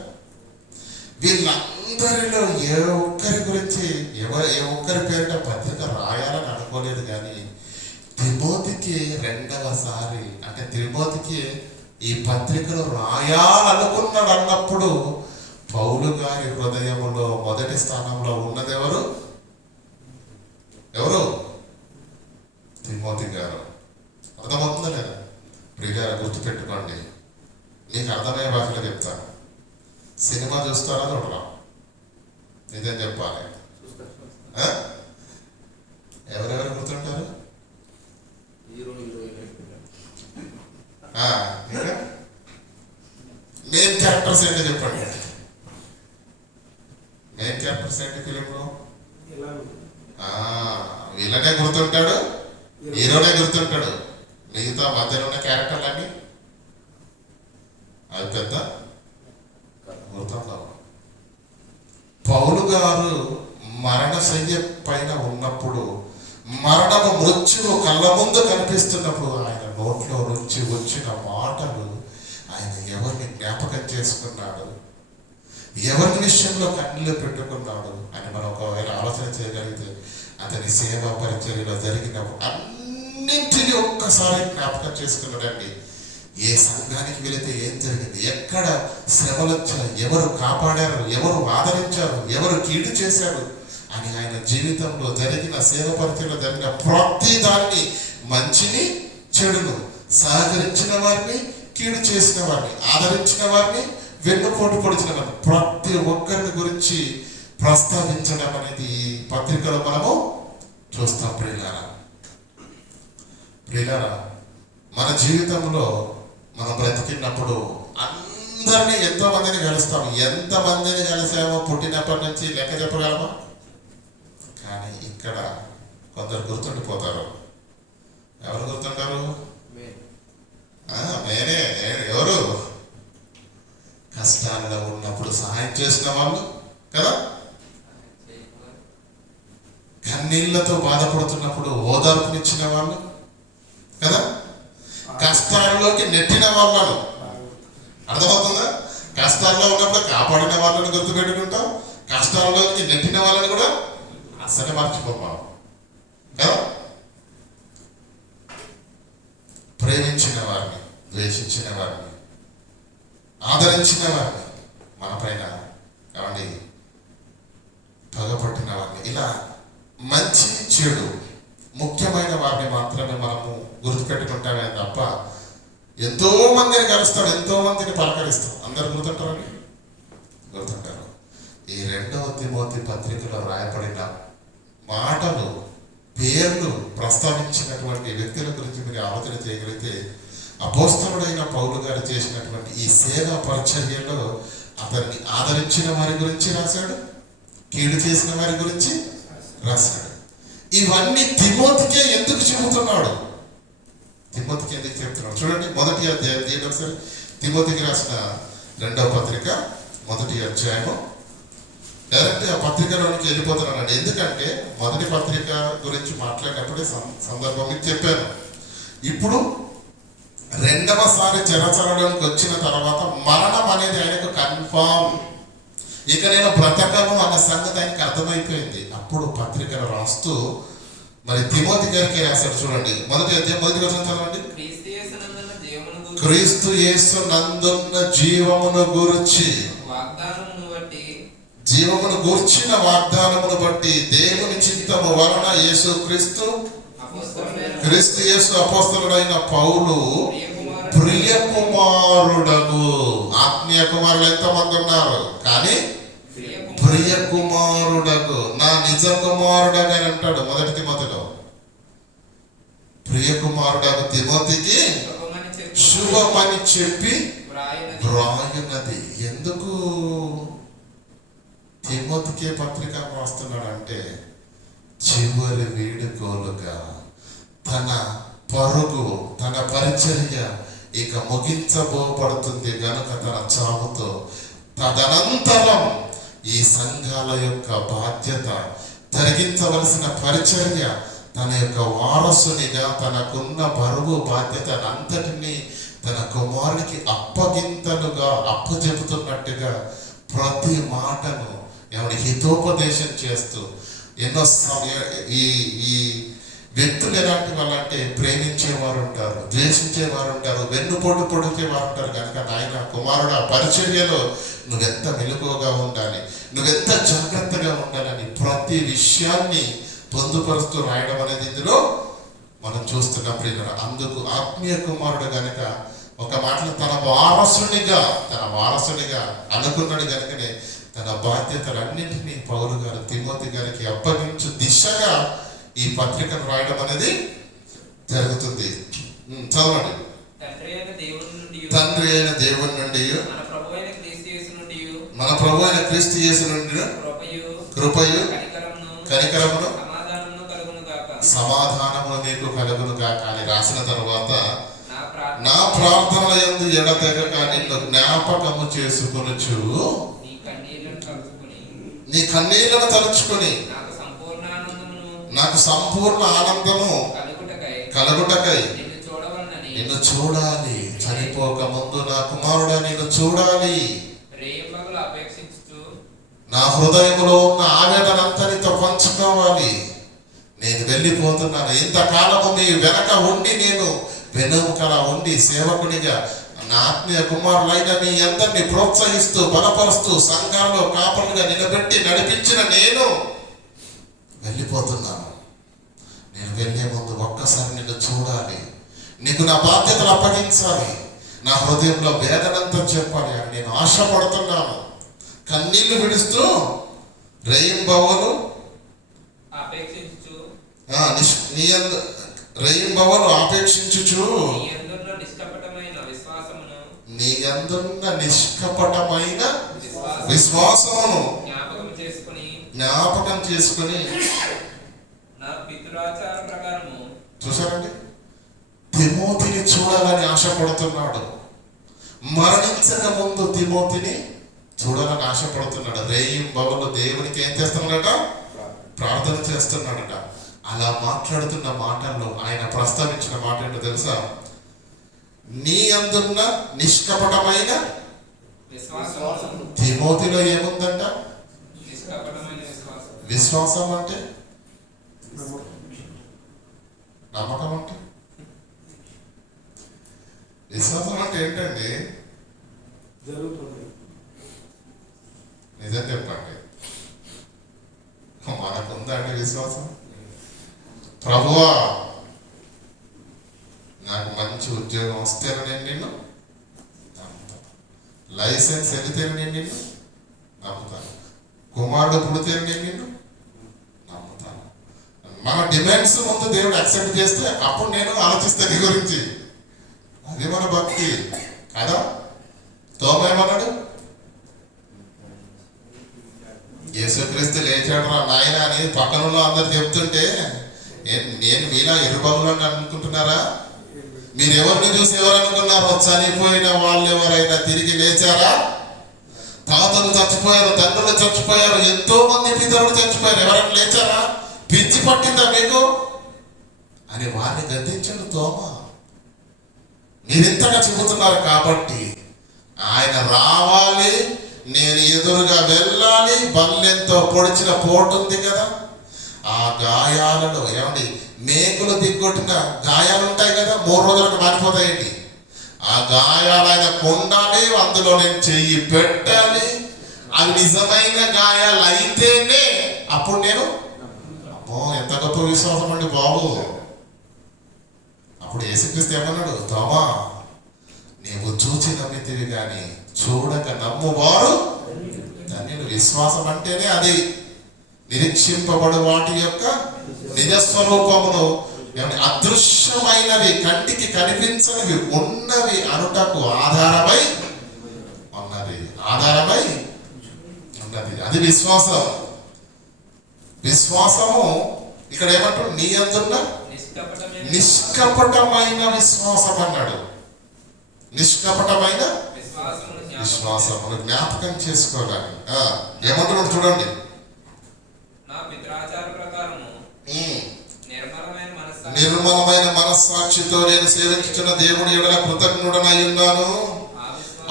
వీళ్ళందరిలో ఏ ఒక్కరి గురించి ఏ ఒక్కరి పేరిట పత్రిక రాయాలని అనుకోలేదు. కానీ తిమోతికి 2వసారి, అంటే తిమోతికి ఈ పత్రికను రాయాలనుకున్నాడు అన్నప్పుడు పౌలు గారి హృదయములో మొదటి స్థానంలో ఉన్నది ఎవరు? తిమోతి గారు. అర్థమవుతుందా లేదా? ప్రియులారా, గుర్తుపెట్టుకోండి. నీకు అర్థమయ్యే భాషలో చెప్తాను. సినిమా చూస్తారా చూడరా? నిజం చెప్పాలి. ఎవరెవరు గుర్తుంటారు? మెయిన్ క్యారెక్టర్స్ ఏంటో చెప్పండి. మెయిన్ క్యారెక్టర్స్ ఏంటి ఫిలింలో? వీళ్ళనే గుర్తుంటాడు, హీరోనే గుర్తుంటాడు. మిగతా మధ్యలో ఉన్న క్యారెక్టర్లన్నీ అది పెద్ద గుర్తుండవు. పౌలు గారు మరణశయ్య పైన ఉన్నప్పుడు, మరణము మృత్యువు కళ్ళ ముందు కనిపిస్తున్నప్పుడు ఆయన నోట్లో నుంచి వచ్చిన మాటలు, ఆయన ఎవరిని జ్ఞాపకం చేసుకున్నాడు, ఎవరి విషయంలో కన్నీళ్ళు పెట్టుకున్నాడు అని మనం ఒకవేళ ఆలోచన చేయగలిగితే అతని సేవా పరిచర్యలో జరిగినప్పుడు అన్నింటినీ ఒక్కసారి జ్ఞాపకం చేసుకున్నాడండి. ఏ సంఘానికి వెళితే ఏం జరిగింది, ఎక్కడ శ్రమలు వచ్చాయి, ఎవరు కాపాడారు, ఎవరు ఆదరించారు, ఎవరు కీడు చేశారు అని ఆయన జీవితంలో జరిగిన సేవ పరిచర్యలో జరిగిన ప్రతి దాన్ని, మంచిని చెడును, సహకరించిన వారిని, కీడు చేసిన వారిని, ఆదరించిన వారిని, వెన్నుపోటు పొడిచిన వారిని, ప్రతి ఒక్కరిని గురించి ప్రస్తావించడం అనేది ఈ పత్రికలో మనము చూస్తాం. ప్రియులారా, మన జీవితంలో మనం బ్రతికినప్పుడు అందరినీ, ఎంతో మందిని కలుస్తాం. ఎంతమందిని కలిసామో పుట్టినప్పటి నుంచి లెక్క చెప్పగలమా? కానీ ఇక్కడ కొందరు గుర్తుండిపోతారు. ఎవరు గుర్తుంటారు? నేనే. ఎవరు? కష్టాల్లో ఉన్నప్పుడు సహాయం చేసిన వాళ్ళు కదా, కన్నీళ్లతో బాధపడుతున్నప్పుడు ఓదార్పునిచ్చిన వాళ్ళు కదా, కష్టాల్లోకి నెట్టిన వాళ్ళను. అర్థమవుతుందా? కష్టాల్లో ఉన్నప్పుడు కాపాడిన వాళ్ళని గుర్తుపెట్టుకుంటాం, కష్టాల్లోకి నెట్టిన వాళ్ళని కూడా అసలు మర్చిపోతాం కదా. ప్రేమించిన వారిని, ద్వేషించిన వారిని, ఆదరించిన వారిని, మన పైన ఏమండి పగపట్టిన వారిని, ఇలా మంచి చెడు ముఖ్యమైన వారిని మాత్రమే మనము గుర్తుపెట్టుకుంటామే తప్ప ఎంతో మందిని కలుస్తాం, ఎంతో మందిని పలకరిస్తాం. అందరు గుర్తుంటారని గుర్తుంటారు. ఈ 2వ తిమోతి పత్రికలో రాయబడిన మాటలు, పేర్లు ప్రస్తావించినటువంటి వ్యక్తుల గురించి మీరు ఆలోచన చేయగలిగితే, అపోస్తలుడైన పౌలు గారు చేసినటువంటి ఈ సేవా పరిచర్యలో అతన్ని ఆదరించిన వారి గురించి రాశాడు, కీడు చేసిన వారి గురించి రాశాడు. ఇవన్నీ తిమోతికే ఎందుకు చెబుతున్నాడు? తిమోతికి ఎందుకు చెప్తున్నాడు? చూడండి, మొదటి అధ్యాయం తీయండి ఒకసారి. తిమోతికి రాసిన 2వ పత్రిక 1వ అధ్యాయము. డైరెక్ట్ ఆ పత్రికలోనికి వెళ్ళిపోతున్నానండి. ఎందుకంటే మొదటి పత్రిక గురించి మాట్లాడినప్పుడే సందర్భం మీకు చెప్పాను. ఇప్పుడు 2వసారి చెరచరలోనికి వచ్చిన తర్వాత మరణం అనేది ఆయనకు కన్ఫామ్. ఇక నేను బ్రతకను అన్న సంగతి ఆయనకు అర్థమైపోయింది. అప్పుడు పత్రికను రాస్తూ మరి తిమోతి గారికి రాశారు. చూడండి, మొదటి అధ్యాయం 1వ వచనం చదవండి. క్రీస్తు యేసు నందున్న జీవమును గూర్చి, జీవమును గూర్చిన వాగ్దానమును బట్టి దేవుని చిత్తము వలన క్రీస్తు యేసు అపోస్తలుడైన పౌలు ప్రియ కుమారుడగు. ఆత్మీయ కుమారులు ఎంతమంది ఉన్నారు, కానీ ప్రియ కుమారుడగు, నా నిజ కుమారుడని అంటాడు మొదటి తిమోతిలో. ప్రియ కుమారుడగు తిమోతికి శుభమని చెప్పి వ్రాయున్నది. ఎందుకు తిమోతికే పత్రిక రాస్తున్నాడంటే, చివరి వీడుకోలుగా తన పరుగు, తన పరిచర్య ఇక ముగించబోపడుతుంది గనుక తన చావుతో తదనంతరం ఈ సంఘాల యొక్క బాధ్యత, జరిగించవలసిన పరిచర్య, తన యొక్క వారసునిగా తనకున్న బరువు బాధ్యత అంతటినీ తన కుమారునికి అప్పగింతలుగా అప్పచెబుతున్నట్టుగా ప్రతి మాటను ఎవరి హితోపదేశం చేస్తూ ఎన్నో ఈ వ్యక్తులు ఎలాంటి వాళ్ళంటే ప్రేమించేవారు ఉంటారు, ద్వేషించేవారు ఉంటారు, వెన్నుపోటు పొడిచేవారు ఉంటారు. కనుక నాయన కుమారుడు ఆ పరిచర్యలో నువ్వెంత మెలకువగా ఉండాలి, నువ్వెంత జాగ్రత్తగా ఉండాలని ప్రతి విషయాన్ని పొందుపరుస్తూ రాయడం అనేది ఇందులో మనం చూస్తున్నప్పుడు, అందుకు ఆత్మీయ కుమారుడు గనక ఒక మాటలో తన వారసునిగా అనుకున్నాడు కనుకనే తన బాధ్యతలన్నింటినీ పౌలు గారు తిమోతి గారికి అప్పగించు దిశగా ఈ పత్రికను రాయడం అనేది జరుగుతుంది. చదవండి. తండ్రి అయిన దేవుని నుండి మన ప్రభు అయిన క్రీస్తు యేసు నుండి కృపయు కనికరమును సమాధానము నీకు కలుగును గాక అని రాసిన తర్వాత, నా ప్రార్థనల యందు ఎడతెగక నిన్ను జ్ఞాపకము చేసుకొనుచు నీ కన్నీళ్లను తలుచుకొని నాకు సంపూర్ణ ఆనందము కలుగుటకై నిన్ను చూడాలి. చనిపోక ముందు నా కుమారుడా నిన్ను చూడాలి. నా హృదయంలో ఉన్న ఆవేదనంతనితో పంచుకోవాలి. నేను వెళ్ళిపోతున్నాను. ఇంతకాలము మీ వెనక ఉండి, నేను వెనుకల ఉండి సేవకునిగా నా ఆత్మీయ కుమారులైన మీ అందరినీ ప్రోత్సహిస్తూ బలపరుస్తూ సంఘాల్లో కాపలుగా నిలబెట్టి నడిపించిన నేను వెళ్ళిపోతున్నాను. నేను వెళ్ళే ముందు ఒక్కసారి నిన్ను చూడాలి, నీకు నా బాధ్యతలు అప్పగించాలి, నా హృదయంలో వేదనంతా చెప్పాలి అని నేను ఆశపడుతున్నాను. కన్నీళ్లు విడుస్తూ రేయింబవలు ఆపేక్షించుచు నీ యందున్న నిష్కపటమైన విశ్వాసమును జ్ఞాపకం చేసుకుని. చూసారండి, తిమోతిని చూడాలని ఆశపడుతున్నాడు. మరణించక ముందు తిమోతిని చూడాలని ఆశపడుతున్నాడు. రేయింబవలు దేవునికి ఏం చేస్తున్నాడట? ప్రార్థన చేస్తున్నాడట. అలా మాట్లాడుతున్న మాటల్లో ఆయన ప్రస్తావించిన మాట ఏంటో తెలుసా? నీ అందున్న నిష్కపటమైన తిమోతిలో ఏముందంట? విశ్వాసం అంటే నమ్మకం అంటే విశ్వాసం అంటే ఏంటండి? నిజం చెప్పండి, మనకుందా అండి విశ్వాసం? ప్రభువా నాకు మంచి ఉద్యోగం వస్తేనే నేను నిన్ను నమ్ముతాను, లైసెన్స్ వెళితేనే నేను నిన్ను నమ్ముతాను, కుమారుడు పుడితే నేను నిన్ను నమ్ముతాను. మన డిమాండ్స్ ముందు దేవుడు యాక్సెప్ట్ చేస్తే అప్పుడు నేను ఆలోచిస్తాను నీ గురించి. అది మన భక్తి కదా. తోమ ఏమన్నాడు? యేసుక్రీస్తు లేచాడు రా నాయన అని పక్కనలో అందరు చెప్తుంటే నేను మీలా ఎరుబగులు అనుకుంటున్నారా? మీరు ఎవరిని చూసి ఎవరు అనుకున్నారో? చనిపోయిన వాళ్ళు ఎవరైనా తిరిగి లేచారా? తాతలు చచ్చిపోయారు, తండ్రులు చచ్చిపోయారు, ఎంతో మంది పితరులు చచ్చిపోయారు, ఎవరైనా లేచారా? పిచ్చి పట్టిందా మీకు అని వారిని గద్దించాడు తోమ. మీరింతగా చెబుతున్నారు కాబట్టి ఆయన రావాలి, నేను ఎదురుగా వెళ్ళాలి. బల్లెంతో పొడిచిన పోటు ఉంది కదా, ఆ గాయాలలో ఏమండి మేకులు దిగ్గొట్టిన గాయాలు ఉంటాయి కదా, 3 రోజులకు మారిపోతాయండి. ఆ గాయాలు ఆయన కొండాలి, అందులో నేను చెయ్యి పెట్టాలి. అవి నిజమైన గాయాలు అయితేనే అప్పుడు నేను అమ్మో ఎంత గొప్ప విశ్వాసం అండి బాబు. అప్పుడు యేసుక్రీస్తు ఏమన్నాడు? తోమా, నీవు చూచి నమ్మితివి కానీ చూడక నమ్మువారు ధన్యులు. విశ్వాసం అంటేనే అది నిరీక్షింపబడు వాటి యొక్క నిజస్వరూపమును అదృశ్యమైనవి, కంటికి కనిపించనివి ఉన్నవి అనుటకు ఆధారమై ఉన్నది. అది విశ్వాసం. విశ్వాసము ఇక్కడ ఏమంటాడు? నీ అందున్న నిష్కపటమైన విశ్వాసం అన్నాడు. నిష్కపటమైన విశ్వాసమును జ్ఞాపకం చేసుకోవాలి. ఏమంటున్నాడు చూడండి. నిర్మలమైన మనస్సాక్షితో నేను సేవించున్న దేవుని ఎడల కృతజ్ఞుడనై ఉన్నాను.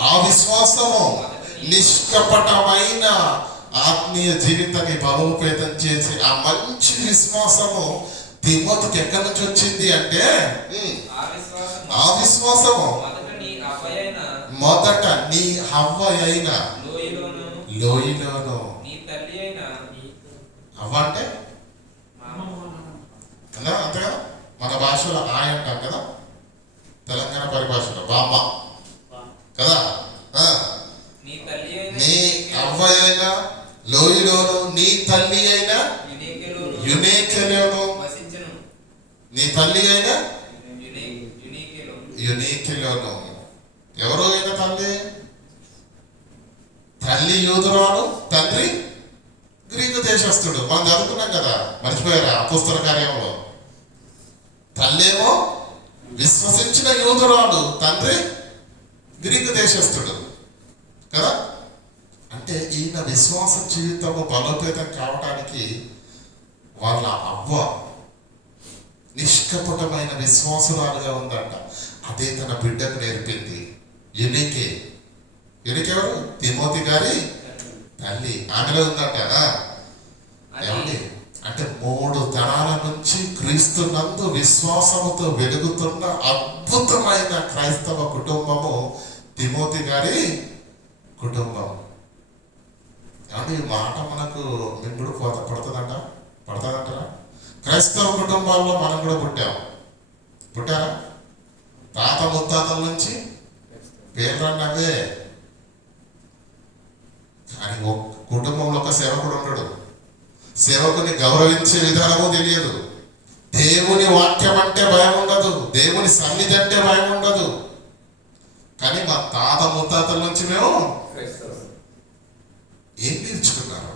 ఆ విశ్వాసము నిష్కపటమైన ఆత్మీయ జీవితాన్ని బలోపేతం చేసి ఆ మంచి విశ్వాసము తిమోతికి ఎక్కడి నుంచి వచ్చింది అంటే, ఆ విశ్వాసము మొదట నీ హవ్వ అయిన లోయలోను. హవ్వ అంటే అంతే కదా, మన భాషలో ఆయ అంటాం కదా, తెలంగాణ పరిభాషలో బామ్మ కదా. నీ అవ్వ అయిన లోయలోను, నీ తల్లి అయిన యునేకెలోను, నీ తల్లి అయిన యునేకెలోను. ఎవరు అయిన తల్లి? తల్లి యూదురాలు, తండ్రి గ్రీకు దేశస్థుడు. మనం చదువుకున్నాం కదా, మర్చిపోయారా అపోస్తల కార్యంలో? తల్లేమో విశ్వసించిన యూదురాలు, తండ్రి గ్రీకు దేశస్థుడు కదా. అంటే ఈయన విశ్వాస జీవితము బలోపేతం కావడానికి వాళ్ళ అవ్వ నిష్కపటమైన విశ్వాసురాలుగా ఉందంట. అదే తన బిడ్డకు నేర్పింది. ఎవరు? తిమోతి గారి తల్లి. ఆమెలో ఉందంట. ఏమండి అంటే 3 తరాల నుంచి క్రీస్తు నందు విశ్వాసముతో వెలుగుతున్న అద్భుతమైన క్రైస్తవ కుటుంబము తిమోతి గారి కుటుంబం. ఏమంటే ఈ మాట మనకు మింగుడు పడుతుందంటారా? క్రైస్తవ కుటుంబాల్లో మనం కూడా పుట్టారా? తాత ముత్తాతల నుంచి పేర్లు అన్నదే. కానీ కుటుంబంలో ఒక సేవకుడు ఉంటాడు. సేవకుని గౌరవించే విధానము తెలియదు. దేవుని వాక్యం అంటే భయం ఉండదు, దేవుని సన్నిధి అంటే భయం ఉండదు. కానీ మా తాత ముత్తాతల నుంచి మేము ఏం నేర్చుకున్నారు?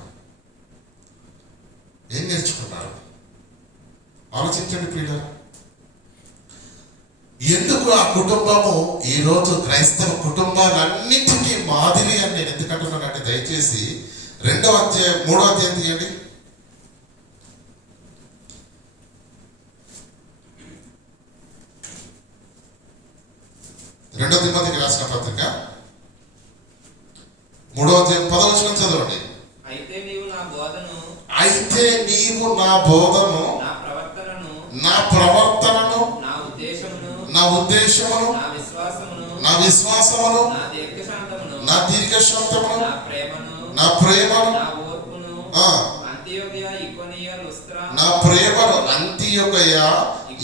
ఆలోచించండి పిల్లలు. ఎందుకు ఆ కుటుంబము ఈరోజు క్రైస్తవ కుటుంబాలన్నింటికీ మాదిరి అని నేను ఎందుకంటున్నానంటే, దయచేసి 2వ అధ్యాయం 3వ అధ్యాయం తీయండి. 2 తిమోతికి రాసిన పత్రిక 3వ అధ్యాయం 10వ వచనం చదవండి. అయితే నీవు నా బోధను, నా ప్రవర్తనను, నా ఉద్దేశమును, నా విశ్వాసమును, నా దీర్ఘశాంతమును, నా ప్రేమను, నా ప్రేమను అంతియొకయ,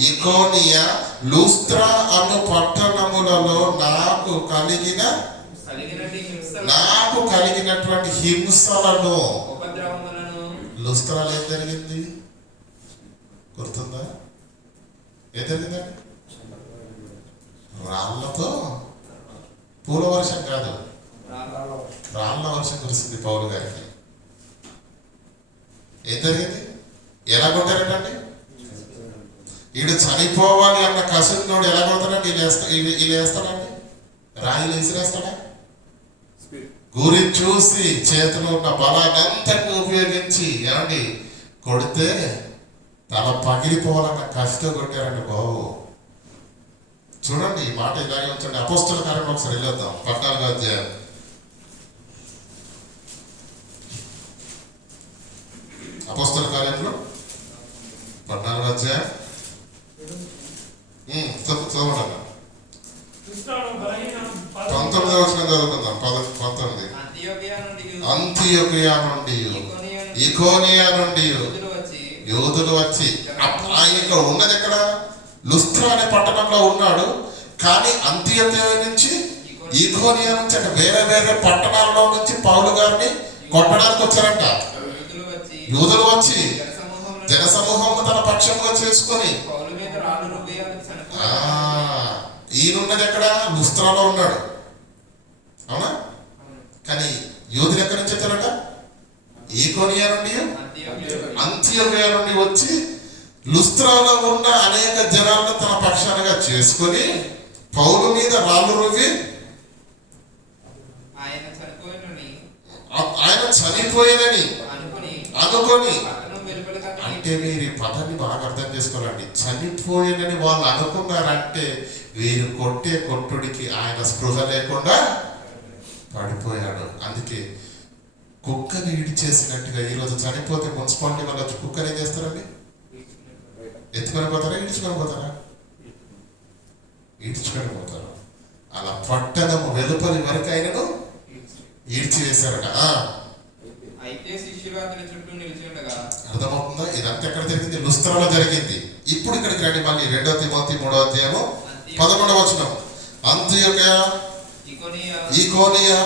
ఇకోనియ, లూస్త్రా అను పట్టణములలో నాకు కలిగినటువంటి హింసలను లుస్త్రాలో ఏం జరిగింది గుర్తుందా? ఏం జరిగిందండి? రాళ్లతో పూల వర్షం కాదు, రాళ్ల వర్షం కురిసింది పౌలు గారికి. ఏం జరిగింది? ఎలా కొట్టారంటండి? ఈడు చనిపోవాలి అన్న కసునోడు ఎలా కొడతాడండి? వీళ్ళు వేస్తాడండి, రాయిలు విసిరేస్తాడా? గురి చూసి చేతిలో ఉన్న బలాన్నంతటిని ఉపయోగించి ఏమండి కొడితే తల పగిలిపోవాలన్న కసితో కొట్టారండి బాబు. చూడండి ఈ మాట ఇలాగే ఉంచండి. అపోస్తల కార్యంలో ఒకసారి వెళ్ళొద్దాం, 14వ అధ్యాయం. అపోస్తల కార్యంలో 14వ అధ్యాయం చదవండి. 19వ వచనం చదువుకుందాం. 19. అంతియోకియా నుండి ఇకోనియా నుండి యూదులు వచ్చి, ఆయన ఉన్నది ఎక్కడ? లుస్త్రా అనే పట్టణంలో ఉన్నాడు. కానీ అంతియోకియా నుంచి ఇకోనియా నుంచి అంటే వేరే వేరే పట్టణాలలో నుంచి పౌలు గారిని కొట్టడానికి వచ్చారంట. యూదులు వచ్చి జనసమూహం తన పక్షంగా చేసుకొని, ఈయనున్నది ఎక్కడ? లుస్త్రాలో ఉన్నాడు, అవునా? కానీ యూదులు ఎక్కడి నుంచి వచ్చారట? ఈకోనియా నుండి అంతియోకియా నుండి వచ్చి లుస్త్రాలో ఉన్న అనేక జనాలను తన పక్షాలుగా చేసుకొని పౌలు మీద రాళ్ళు రువ్వి ఆయన చనిపోయినని అనుకొని, అంటే మీరు ఈ పదాన్ని బాగా అర్థం చేసుకోవాలండి. చనిపోయినని వాళ్ళు అనుకున్నారంటే వీరు కొట్టే కొట్టుడికి ఆయన స్పృహ లేకుండా పడిపోయాడు. అందుకే కుక్కని ఈడ్చేసినట్టుగా ఈరోజు చనిపోతే మున్సిపాలిటీ వాళ్ళు వచ్చి కుక్కని ఏం చేస్తారండి? ఎత్తుకొని పోతారా, ఈడ్చుకొని పోతారా? ఈడ్చుకొని పోతారు. అలా పట్టణము వెలుపలి వరకు ఆయనను ఈడ్చివేశారట. అర్థమవుతుందా? ఇదంతా ఎక్కడ జరిగింది? లుస్త్రాలో జరిగింది. ఇప్పుడు ఇక్కడికి రండి మళ్ళీ 2 తిమోతి 3వ అధ్యాయము 11వ వచనం. అంతియోకియా ఈకోనియా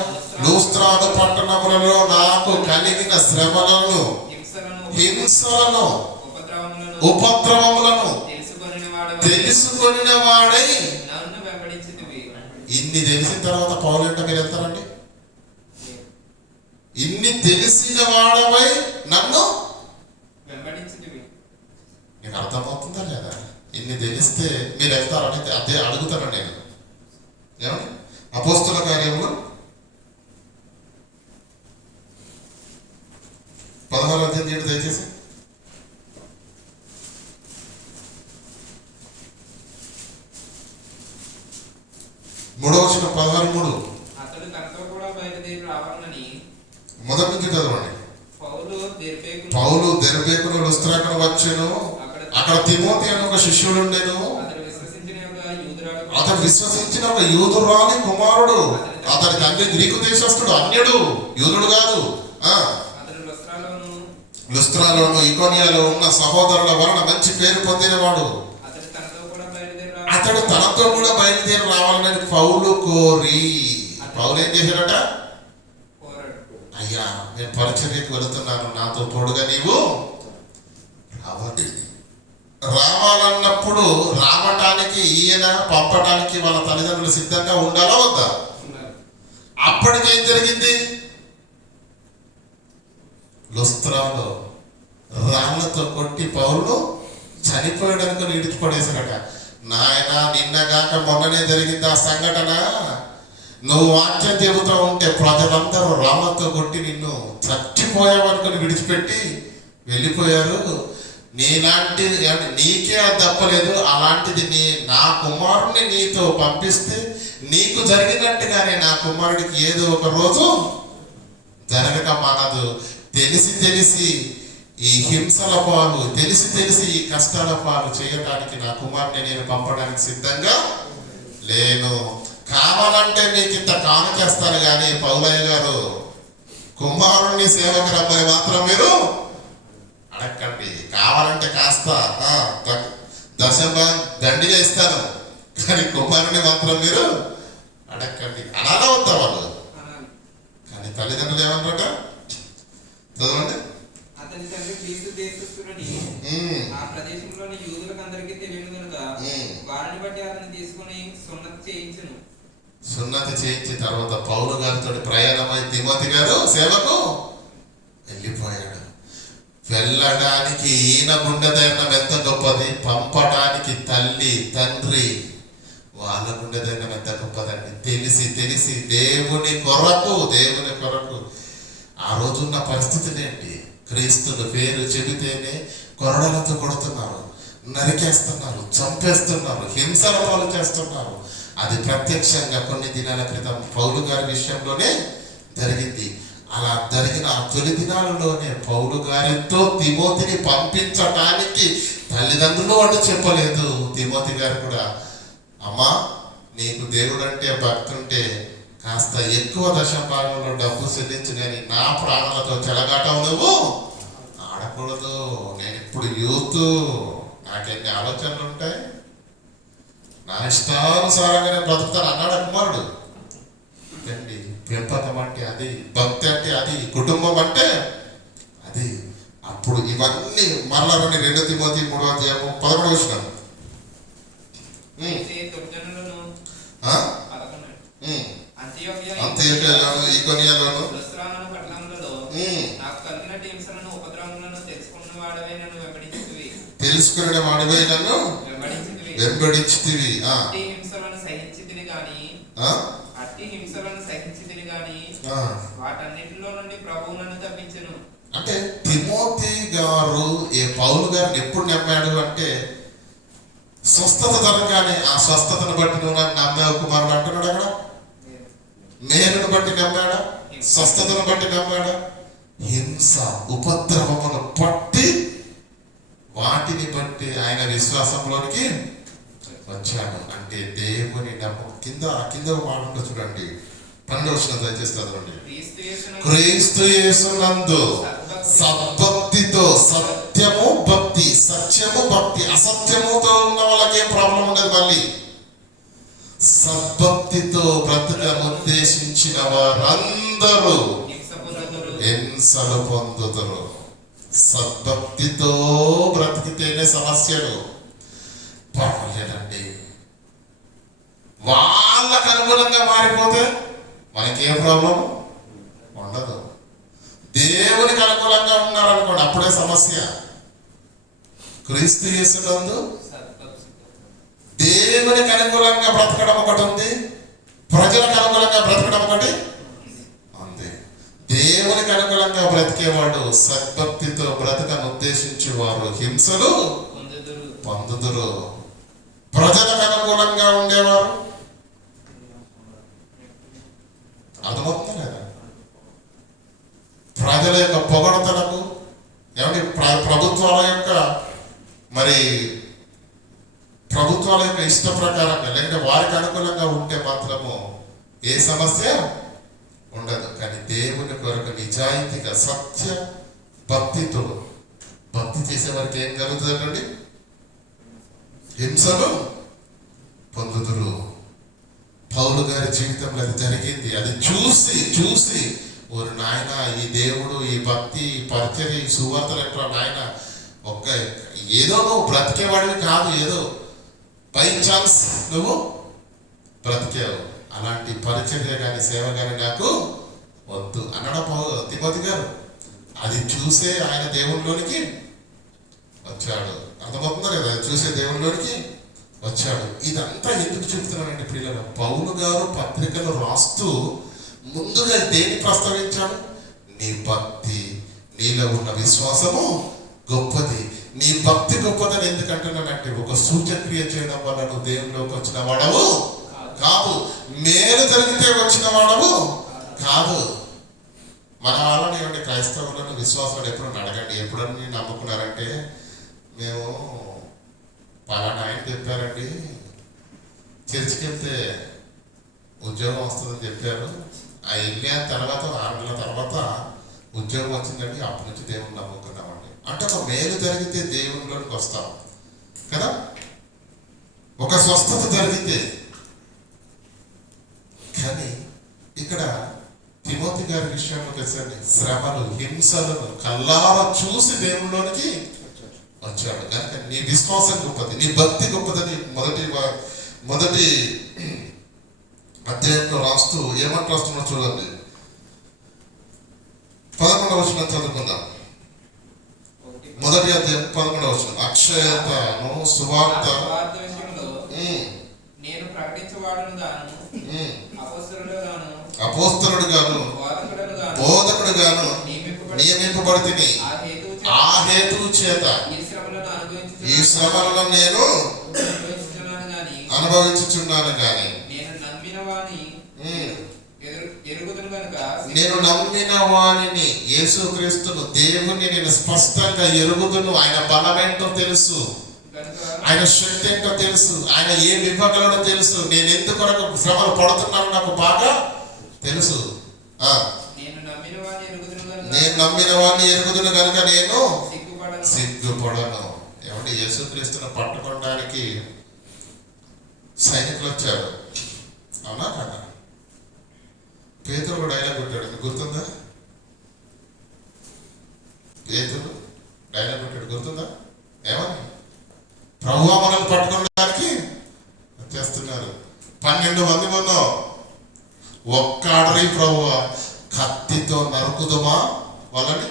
లుస్త్రాను పట్టణములలో నాకు కలిగిన శ్రమలను హింసలను ఉపద్రవములను తెలుసుకొనిన వాడై. ఇన్ని తెలిసిన తర్వాత పౌలు అంటే మీరు వెళ్తారండి? ఇన్ని తెలిసిన వాడవై నన్ను వెంబడించితివి. నీకు అర్థమవుతుందా లేదా? ఇన్ని తెలిస్తే మీరు వెళ్తారని అదే అడుగుతాను నేను. ఏమండి? అపోస్తల కార్యంలో 16వ అధ్యాయం చేయండి దయచేసి. మూడవ వచనం 16:3. మొదటి నుంచి చదవండి. పౌలు దెర్బేకును లుస్త్రాకును వచ్చెను. అక్కడ తిమోతి అని ఒక శిష్యుడు ఉండెను. అతడు విశ్వసించిన ఒక యూదురాలి కుమారుడు. అతని తండ్రి గ్రీకు దేశస్థుడు, అన్యుడు, యూదుడు కాదు. లుస్త్రాలోను ఇకోనియాలో ఉన్న సహోదరుల వలన మంచి పేరు పొందినవాడు. అతడు తనతో కూడా బయలుదేరి రావాలని పౌలు కోరి, పౌలు ఏం చేశాడట? అయ్యా నేను పరిచర్యకు వెళుతున్నాను, నాతో తోడుగా నీవు రావాలన్నప్పుడు రావటానికి ఈయన పంపటానికి వాళ్ళ తల్లిదండ్రులు సిద్ధంగా ఉండాలా వద్దా? అప్పటికేం జరిగింది? లుస్త్రాలో రాళ్లతో కొట్టి పౌలును చనిపోయడానికి విడిచిపడేశారట. నాయన నిన్నగాక మొన్ననే జరిగింది ఆ సంఘటన. నువ్వు వాక్యం చెబుతూ ఉంటే ప్రజలందరూ రాళ్లతో కొట్టి నిన్ను చచ్చిపోయావనుకుని విడిచిపెట్టి వెళ్ళిపోయారు. నీలాంటి నీకే తప్పలేదు, అలాంటిది నా కుమారుడిని నీతో పంపిస్తే నీకు జరిగినట్టుగానే నా కుమారుడికి ఏదో ఒక రోజు జరగక మానదు. తెలిసి ఈ హింసల పాలు, తెలిసి ఈ కష్టాల పాలు చేయడానికి నా కుమారుని నేను పంపడానికి సిద్ధంగా లేను. కావాలంటే మీకు ఇంత కానుకేస్తాను కానీ పౌలయ్య గారు కుమారుణ్ణి సేవకు రమ్మని మాత్రం మీరు అడగండి. కావాలంటే కాస్త దశమ దండిగా ఇస్తాను కానీ కుమారుని మాత్రం మీరు అడగండి. అలా వద్దా వాళ్ళు? కానీ తల్లిదండ్రులు ఏమన్నారట? చదవండి. అతని తండ్రి గ్రీసు దేశస్థుడని ఆ ప్రదేశంలోని యూదులకు అందరికీ తెలియను కనుక వారిని బట్టి అతన్ని తీసుకుని సున్నతి చేయించును. సున్నతి చేయించిన తర్వాత పౌలు గారితో ప్రయాణమై తిమోతి గారు సేవకు వెళ్ళిపోయాడు. వెళ్ళడానికి ఈయన గుండె ధైర్యం ఎంత గొప్పది, పంపడానికి తల్లి తండ్రి వాళ్ళ గుండె ధైర్యం ఎంత గొప్పదండి. తెలిసి దేవుని కొరకు ఆ రోజున్న పరిస్థితిని ఏంటి, క్రీస్తుని పేరు చెబితేనే కొరడలతో కొడుతున్నారు, నరికేస్తున్నారు, చంపేస్తున్నారు, హింసల పాలు చేస్తున్నారు. అది ప్రత్యక్షంగా కొన్ని దినాల క్రితం పౌలు గారి విషయంలోనే జరిగింది. అలా జరిగిన ఆ తొలి దినాలలోనే పౌలు గారితో తిమోతిని పంపించడానికి తల్లిదండ్రులు వాడు చెప్పలేదు. తిమోతి గారు కూడా, అమ్మా నీకు దేవుడు అంటే భక్తి ఉంటే కాస్త ఎక్కువ దశభాగంలో డబ్బు చెల్లించు, కానీ నా ప్రాణాలతో చెలగాటం నువ్వు ఆడకూడదు. నేను ఇప్పుడు యూత్, నాకెన్ని ఆలోచనలు ఉంటాయి, నా ఇష్టానుసారంగా నేను బ్రతుకుతాను అన్నాడు కుమారుడు. అండి పెంపకం అంటే అది, భక్తి అంటే అది, కుటుంబం అంటే అది. అప్పుడు ఇవన్నీ మరలా 2 తిమోతి 3:11 అంత్యోక్యలోను ఈకొనియలోను తెలుసుకునే వాడివై నన్ను వెంబడించితివి. అంటే తిమోతి గారు పౌలు గారిని ఎప్పుడు నమ్మాడు అంటే, స్వస్థత జరగానే ఆ స్వస్థతను బట్టి నువ్వు నన్ను నమ్మావు కుమారుడు అంటున్నాడు. అక్కడ మేలును బట్టి నమ్మాడా, స్వస్థతను బట్టి నమ్మాడా? హింస ఉపద్రవమును పట్టి వాటిని బట్టి ఆయన విశ్వాసంలోనికి వచ్చాడు. అంటే దేవుని కింద వాడుంటూ చూడండి, 12 దయచేసి చదవండి. క్రీస్తు యేసునందు సద్భక్తితో, సత్యము భక్తి, సత్యము భక్తి, అసత్యముతో ఉన్న వాళ్ళకి ఏం ప్రాబ్లం ఉండదు. మళ్ళీ సద్భక్తితో బ్రతకముద్దేశించిన వారందరూ హింసలు పొందుతారు. సద్భక్తితో బ్రతికితేనే సమస్యలు పర్వాలేదండి. వాళ్ళకు అనుగుణంగా మారిపోతే మనకి ఏ ప్రాబ్లం ఉండదు. దేవునికి అనుకూలంగా ఉన్నారనుకోండి, అప్పుడే సమస్య. క్రీస్తు యేసునందు దేవునికి అనుకూలంగా బ్రతకడం ఒకటి ఉంది, ప్రజలకు అనుకూలంగా బ్రతకడం ఒకటి ఉంది. దేవునికి అనుకూలంగా బ్రతికేవాడు, సద్భక్తితో బ్రతకను ఉద్దేశించేవారు హింసలు పొందుదురు. ప్రజలకు అనుకూలంగా ఉండేవారు అర్థమవుతుంది లేదా? ప్రజల యొక్క పొగడతలకు ఏమంటే ప్రభుత్వాల యొక్క ఇష్ట ప్రకారంగా లేదంటే వారికి అనుకూలంగా ఉంటే మాత్రము ఏ సమస్య ఉండదు. కానీ దేవుని కొరకు నిజాయితీగా సత్య భక్తితో భక్తి చేసేవారికి ఏం జరుగుతుందండి? హింసలు పొందుదురు. పౌలు గారి జీవితంలో అది జరిగింది. అది చూసి ఓరు నాయన, ఈ దేవుడు, ఈ భక్తి, ఈ పరిచర్య, ఈ సువార్తలు ఎట్లా నాయన, ఏదో నువ్వు బ్రతికేవాడివి కాదు, ఏదో బై ఛాన్స్ నువ్వు బ్రతికేవు. అలాంటి పరిచర్య కానీ సేవ కానీ నాకు వద్దు అన్నాడు తిమోతి గారు. అది చూసే ఆయన దేవునిలోనికి వచ్చాడు. అర్థమవుతుందా లేదా? చూసే దేవునిలోనికి వచ్చాడు. ఇదంతా ఎందుకు చెప్తున్నానండి ప్రియులారా? పౌలు గారు పత్రికలు రాస్తూ ముందుగా దేన్ని ప్రస్తావించాడు? నీ భక్తి, నీలో ఉన్న విశ్వాసము గొప్పది. నీ భక్తి గొప్పదని ఎందుకంటున్నానంటే, ఒక సూచక్రియ చేయడం వల్ల నువ్వు దేవునిలోకి వచ్చిన వాడవు కాదు, మేలు జరిగితే వచ్చిన వాడవు కాదు. మన వాళ్ళని ఏమంటే క్రైస్తవులను, విశ్వాసాలు ఎప్పుడన్నా అడగండి, ఎప్పుడన్నా నమ్ముకున్నారంటే, మేము పలానా ఆయన చెప్పారండి, చర్చికి వెళ్తే ఉద్యోగం వస్తుందని చెప్పారు, ఆ వెళ్ళిన తర్వాత 6 నెలల తర్వాత ఉద్యోగం వచ్చిందండి, అప్పటి నుంచి దేవుని నమ్ముకున్నామండి అంటే ఒక మేలు జరిగితే దేవునిలోకి వస్తాం కదా. ఒక స్వస్థత జరిగితే. కానీ ఇక్కడ తిమోతి గారి విషయంలో వచ్చేసరికి శ్రమలు, హింసలను కల్లారా చూసి దేవుళ్ళలోనికి వచ్చాడు. కనుక నీ విశ్వాసం గొప్పది, నీ భక్తి గొప్పదని మొదటి అధ్యాయంలో రాస్తూ ఏమంటూ రాస్తున్నా చూడండి. 11వ వచనం చదువుకుందాం. మొదటి అధ్యాయం 11వ వచనం. అక్షయతను సువార్త విషయంలో నేను ప్రకటించవాడును గాను, అపోస్తలుడు గాను బోధకుడు గాను నియమింపబడితిని. ఆ హేతువు చేత ఈ శ్రమలను నేను అనుభవించుచున్నాను గాని నేను నమ్మిన వానిని, యేసుక్రీస్తును, దేవుని నేను స్పష్టంగా ఎరుగుదును. ఆయన బలమేంటో తెలుసు, ఆయన శక్తి ఏంటో తెలుసు, ఆయన ఏ విభాగంలో తెలుసు, నేను ఎందుకొరకు శ్రమలు పడుతున్నానో నాకు బాగా తెలుసు. నేను నమ్మిన వాడిని ఎరుగుదును కనుక నేను సిగ్గుపడను. ఏమంటే యేసుక్రీస్తును పట్టుకోవడానికి సైనికులు వచ్చారు, అవునా కదా? పేతురు కూడా డైలాగ్ కొట్టాడు, మీకు గుర్తుందా? పేతురు డైలాగ్ కొట్టాడు, గుర్తుందా? ఏమని? ప్రభువా మనల్ని పట్టుకోవడానికి వచ్చేస్తున్నారు. 12 మంది ఉన్నాం, ఒక్క ఆర్డర్ ప్రభువా, కత్తితో నరుకుదమా వాళ్ళని?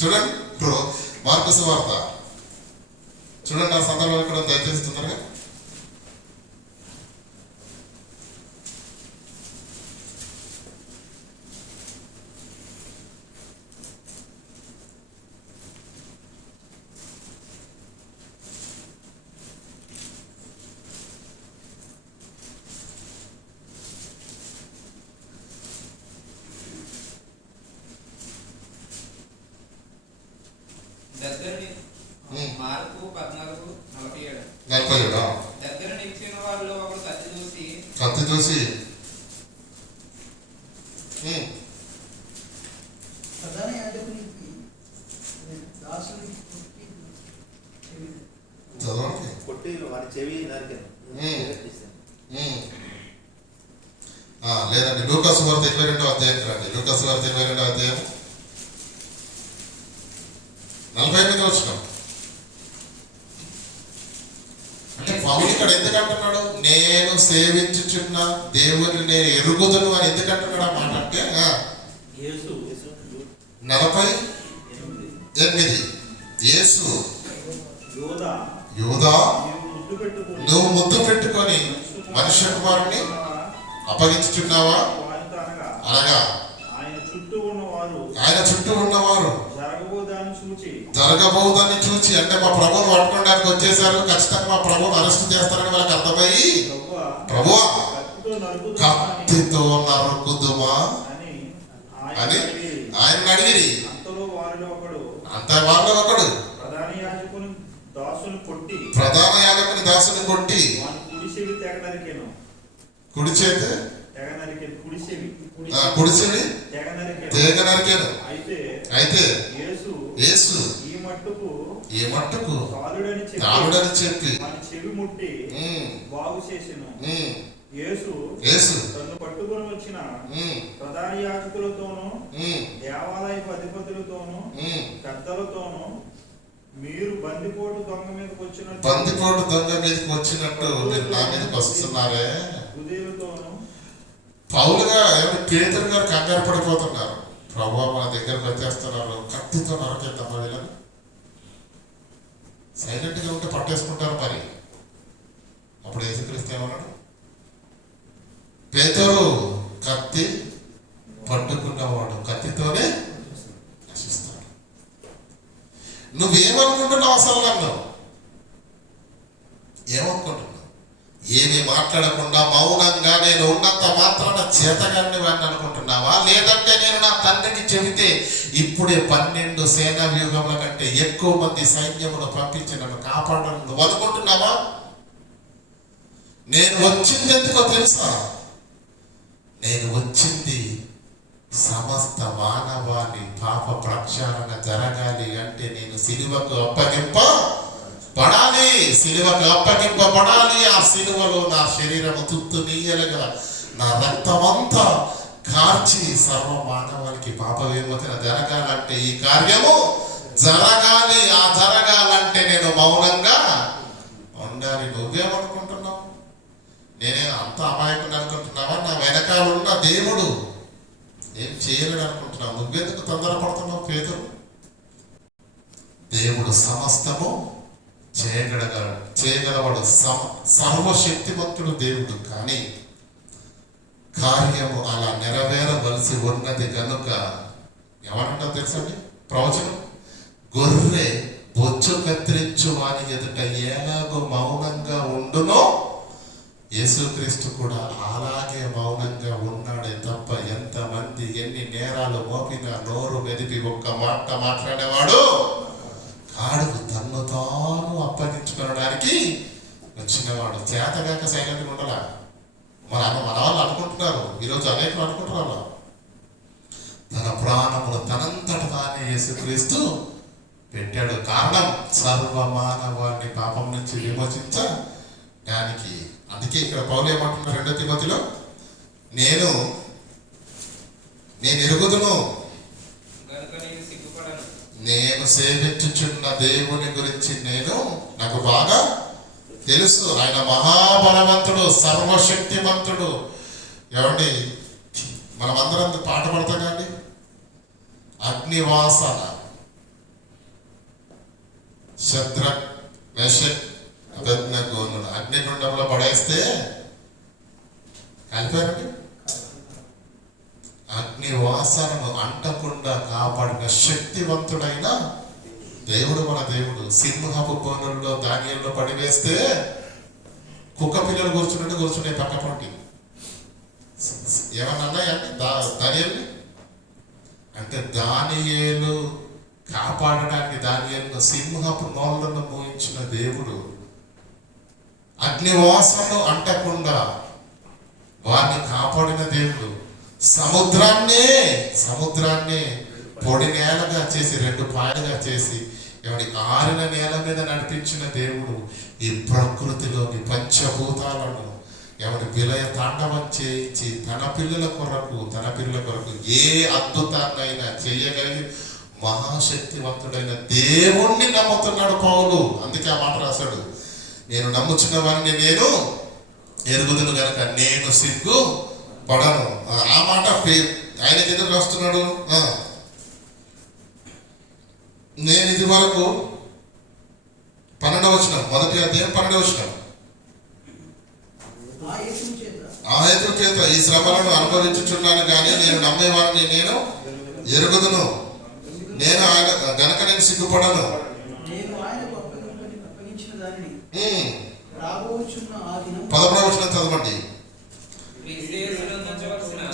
చూడండి మార్కు సువార్త చూడండి, ఆ సందర్భంలో ఇక్కడ దయచేస్తున్నారుగా. మార్కు 14:47. దగ్గర నిలిచిన వారిలో ఒకడు కత్తి చూసి ప్రధాన యాజకునికి దాసుని కొట్టి వాడి చెవి నరికాను. లేదండి, లూకాసు వార్త 22వ అధ్యాయం రండి. లూకాసు వార్త 22వ అధ్యాయం 48వ వచనం. అంటే పౌలు ఇక్కడ ఎందుకు అంటున్నాడు? నేను సేవించుచున్న దేవుని నేను ఎరుగుదును అని ఎందుకు అంటున్నాడు ఆ మాట అంటే 48 యేసు యూదా నువ్వు ముద్దు పెట్టుకొని మనుష్య కుమారుని అప్పగించుచున్నావా అనగా ఆయన చుట్టూ ఉన్నవారు జరగబోదని చూచి, అంటే మా ప్రభువును పట్టుకోవడానికి వచ్చేసారు, ఖచ్చితంగా మా ప్రభువును అరెస్ట్ చేస్తారని వాళ్ళకి అర్థమయ్యి, ప్రభువా కత్తితో నరుకుదుమా అని ఆయన అడిగిరి. అంత వారిలో ఒకడు ప్రధాన యాజకుని దాసుని కొట్టి కుడి చేతి తేగ నరికాను. అయితే యేసు ఈ మట్టుకు తాళుడని చెప్పి యేసు తను పట్టుకొని వచ్చిన ప్రధాన యాజకులతోనూ దేవాలయపు అధిపతులతోనూ పెద్దలతోనూ మీరు బందిపోటు దొంగ మీదకి వచ్చినట్టు మీరు నా మీదకి వస్తున్నారే. హృదయులతోనూ పౌలుగా పేతురు గారు కంగారు పడిపోతున్నారు. ప్రభువా మన దగ్గరకు వచ్చేస్తున్నారు, కత్తితో నరకేద్దామా వీళ్ళని? సైలెంట్ గా ఉంటే పట్టేసుకుంటారు. మరి అప్పుడు యేసుక్రీస్తు ఏమన్నాడు? పేతురు కత్తి పట్టుకున్నవాడు కత్తితోనే నశిస్తాడు. నువ్వేమనుకుంటున్నావు? అసలు నన్ను ఏమనుకుంటున్నావు? ఏమి మాట్లాడకుండా మౌనంగా నేను ఉన్నంత మాత్రాన చేతగాన్ని వాడిని అనుకుంటున్నావా? లేదంటే నేను నా తండ్రికి చెబితే ఇప్పుడే 12 సేనా వ్యూహముల కంటే ఎక్కువ మంది సైన్యమును పంపించి నన్ను కాపాడాలని నువ్వు అనుకుంటున్నావా? నేను వచ్చింది ఎందుకో తెలుసా? నేను వచ్చింది సమస్త మానవాళి పాప ప్రక్షాళన జరగాలి అంటే నేను సిలువకు అప్పగింపబడాలి. ఆ సిలువలో నా శరీరము తుత్తు నీయలుగా నా రక్తమంతా కార్చి సర్వ మానవానికి పాప విమోచన జరగాలంటే ఈ కార్యము జరగాలి. ఆ జరగాలంటే నేను మౌనంగా ఉండాలి. నువ్వేమనుకుంటున్నావు? నేనే అంత అమాయకుడు అనుకుంటున్నావా? నా వెనకాల ఉన్న దేవుడు ఏం చేయలేడు అనుకుంటున్నావు? నువ్వెందుకు తొందరపడుతున్నావు పేతురు? దేవుడు సమస్తము చేయగలవాడు, సర్వశక్తిమంతుడు దేవుడు. కానీ కార్యము అలా నెరవేరవలసి ఉన్నది కనుక ఏమంటావు తెలుసండి ప్రవచనం? గొర్రె బొచ్చు కత్తిరించు వాని ఎదుట ఎలాగో మౌనంగా ఉండునో యేసుక్రీస్తు కూడా అలాగే మౌనంగా ఉన్నాడే తప్ప ఎంతమంది ఎన్ని నేరాలు మోపినా నోరు మెదిపి ఒక్క మాట మాట్లాడేవాడు కాడు. తన్ను తాను అప్పగించుకోవడానికి వచ్చినవాడు. చేతగాక సైలెంట్గా ఉండలా. మన వాళ్ళు అనుకుంటున్నారు, ఈరోజు అనేకులు అనుకుంటున్నారు తన ప్రాణములు తనంతట తానే యేసుక్రీస్తు పెట్టాడు. కారణం సర్వ మానవాన్ని పాపం నుంచి విమోచించడానికి. అందుకే ఇక్కడ పౌలు ఏమంటున్నారు 2 తిమోతిలో, నేను ఎరుగుదును, నేను సేవించుచున్న దేవుని గురించి నాకు బాగా తెలుసు. ఆయన మహాబలవంతుడు, సర్వశక్తిమంతుడు. ఏమండి, మనమందరం పాట పడతాం కానీ అగ్నివాసన శద్రక్ మెషక్ అబేద్నెగోను అగ్నిగుండంలో పడేస్తే కలిపారండి. అగ్ని వాసనను అంటకుండా కాపాడిన శక్తివంతుడైన దేవుడు మన దేవుడు. సింహపు కోనుల్లో దానియల్లో పడివేస్తే కుక్క పిల్లలు కూర్చుంటే పక్క పంటి ఏమన్నా అన్నాయండి దానియల్ని అంటే దానియేలు కాపాడడానికి దానియేలును సింహపు నోళ్లను మోయించిన దేవుడు అగ్నివాసనను అంటకుండా వారిని కాపాడిన దేవుడు. సముద్రాన్ని పొడి నేలగా చేసి 2 పాయలుగా చేసి ఆరిన నేల మీద నడిపించిన దేవుడు ఈ ప్రకృతిలోని పంచభూతాలను విలయ తాండవం చేయించి తన పిల్లల కొరకు ఏ అద్భుతాన్నైనా చేయగలిగి మహాశక్తివంతుడైన దేవుణ్ణి నమ్ముతున్నాడు పౌలు. అందుకే ఆ మాట రాశాడు, నేను నమ్ముచున్న వారిని నేను ఎరుగుదును గనక నేను సిగ్గు పడను. ఆ మాట ఆయన ఎందుకు రాస్తున్నాడు? నేను ఇది వరకు 12వ వచనం, మొదటి అధ్యాయం 12వ వచనం, ఆ హేతువు చేత ఈ శ్రమలను అనుభవించుచున్నాను కానీ నేను నమ్మేవారిని నేను ఎరుగుదును, నేను ఆయన గనక నేను సిగ్గుపడను. పదమూడవ వచనం చదవండి.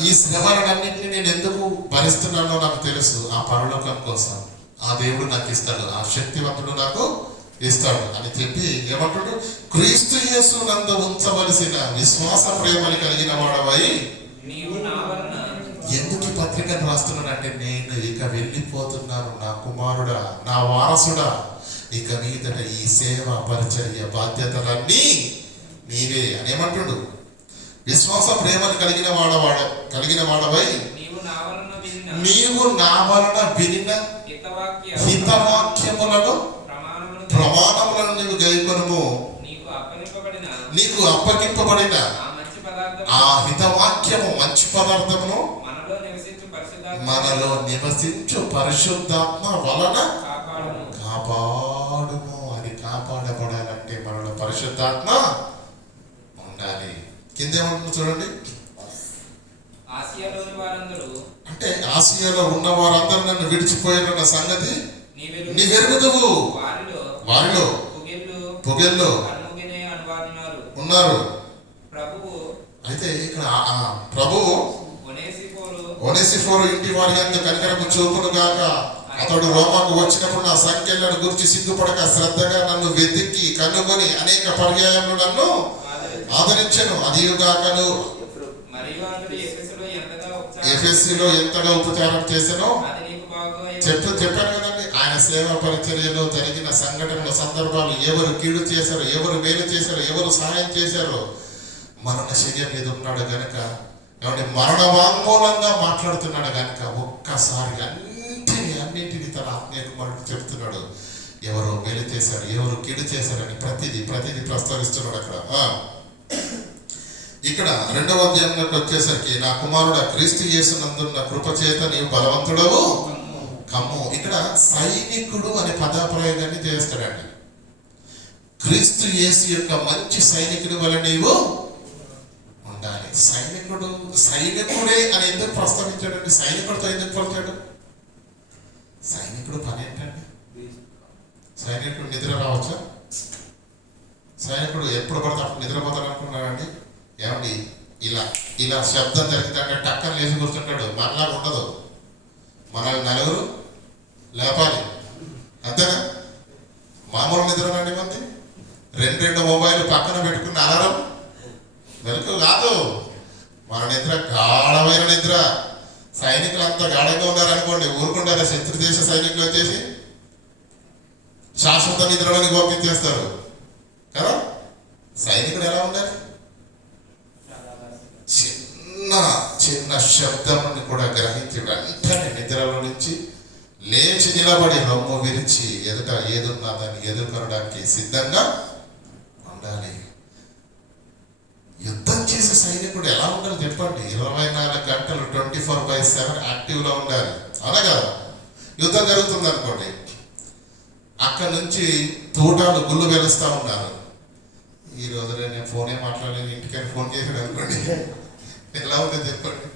ఈ శ్రమలన్నింటినీ నేను ఎందుకు భరిస్తున్నానో నాకు తెలుసు, ఆ పరలోకం కోసం. ఆ దేవుడు నాకు ఇస్తాడు, ఆ శక్తివంతుడు నాకు ఇస్తాడు అని చెప్పి ఏమంటాడు? క్రీస్తు యేసు నందు ఉంచవలసిన విశ్వాస ప్రేమని కలిగిన వాడవై. ఎందుకు ఈ పత్రికను రాస్తున్నానంటే నేను ఇక వెళ్ళిపోతున్నాను, నా కుమారుడా, నా వారసుడా, ఇక మీదట ఈ సేవ పరిచర్య బాధ్యతలన్నీ మీరే అని ఏమంటుడు? విశ్వాస ప్రేమను కలిగిన వాడవై నీవు నా వలన వినిన హితవాక్యములను ప్రమాణములను నీవు గైకొనుము. నీకు అప్పగింపబడిన ఆ హితవాక్యము మంచి పదార్థమును మనలో నివసించు పరిశుద్ధాత్మ వలన కాపాడుము. అది కాపాడబడాలంటే మనలో పరిశుద్ధాత్మ ఉండాలి. కింద ఏమంటున్నా చూడండి, అంటే ఆసియాలో ఉన్న వారందరూ నన్ను విడిచిపోయారన్న సంగతి నీవెరుగుదువు. వారిలో పొగెల్లో ఉన్నారు. అయితే ఇక్కడ ప్రభువు ఒనేసిఫోరు ఇంటి వారి యందు కనికరము చూపును గాక. అతడు రోమాకు వచ్చినప్పుడు నా సంఖ్యలను గురించి సిగ్గుపడక శ్రద్ధగా నన్ను వెతికి కనుగొని అనేక పర్యాయములు నన్ను ఆదరించను. అదిగాకను ఎఫెసీలో ఎంతగా ఉపచారం చేశానో చెప్పాను కదండి. ఆయన సేవా పరిచర్యలో జరిగిన సంఘటనల సందర్భాలు, ఎవరు కీడు చేశారో, ఎవరు మేలు చేశారో, ఎవరు సహాయం చేశారో, మరణ శయ్య మీద ఉన్నాడు గనక ఏమంటే మరణ వాంగ్మూలంగా మాట్లాడుతున్నాడు కనుక ఒక్కసారి అన్నింటినీ తన ఆత్మీయ కుమారుడు చెప్తున్నాడు. ఎవరో మేలు చేశారు, ఎవరు కీడు చేశారని ప్రతిదీ ప్రస్తావిస్తున్నాడు అక్కడ. ఇక్కడ 2వ అధ్యాయంలోకి వచ్చేసరికి, నా కుమారుడు క్రీస్తు యేసునందున్న కృప చేత నీవు బలవంతుడవు కమ్ము. ఇక్కడ సైనికుడు అనే పదప్రయోగాన్ని చేస్తాడండి. క్రీస్తు యేసు యొక్క మంచి సైనికుడి వల్ల నీవు ఉండాలి. సైనికుడే అని ఎందుకు ప్రస్తావించాడండి? సైనికుడితో ఎందుకు పోల్చాడు? సైనికుడు పని ఏంటండి? సైనికుడు నిద్ర రావచ్చా? సైనికుడు ఎప్పుడు పడితే అప్పుడు నిద్రపోతాడు అనుకున్నాడండి? ఏమండి, ఇలా శబ్దం జరిగిందంటే టక్కన లేచి కూర్చుంటాడు. మనలాగా ఉండదు. మనల్ని నలుగురు లేపాలి, అంతేనా? మామూలు నిద్రనండి మంది. 2 మొబైల్ పక్కన పెట్టుకున్న అలారం వెనుక కాదు. మన నిద్ర గాఢమైన నిద్ర. సైనికులు అంతా గాఢంగా ఉన్నారనుకోండి, ఊరుకుంటారా? శత్రు దేశ సైనికులు వచ్చేసి శాశ్వత నిద్రలోని పంపించేస్తారు కదా. సైనికుడు ఎలా ఉండాలి? చిన్న శబ్దం కూడా గ్రహించి వెంటనే నిద్రలో నుంచి లేచి నిలబడి రొమ్ము విరిచి ఎదుట ఏదున్నా దాన్ని ఎదుర్కొనడానికి సిద్ధంగా ఉండాలి. యుద్ధం చేసే సైనికుడు ఎలా ఉండాలి చెప్పండి? 24 గంటలు 24/7 యాక్టివ్లో ఉండాలి, అవునా కదా? యుద్ధం జరుగుతుంది అనుకోండి, అక్కడి నుంచి తూటాలు గుళ్ళు వెలుస్తూ ఉన్నారు. ఈ రోజులో నేను ఫోనే మాట్లాడలేదు, ఇంటికని ఫోన్ చేసాడు అనుకోండి, ఎలా ఉంటుంది చెప్పండి?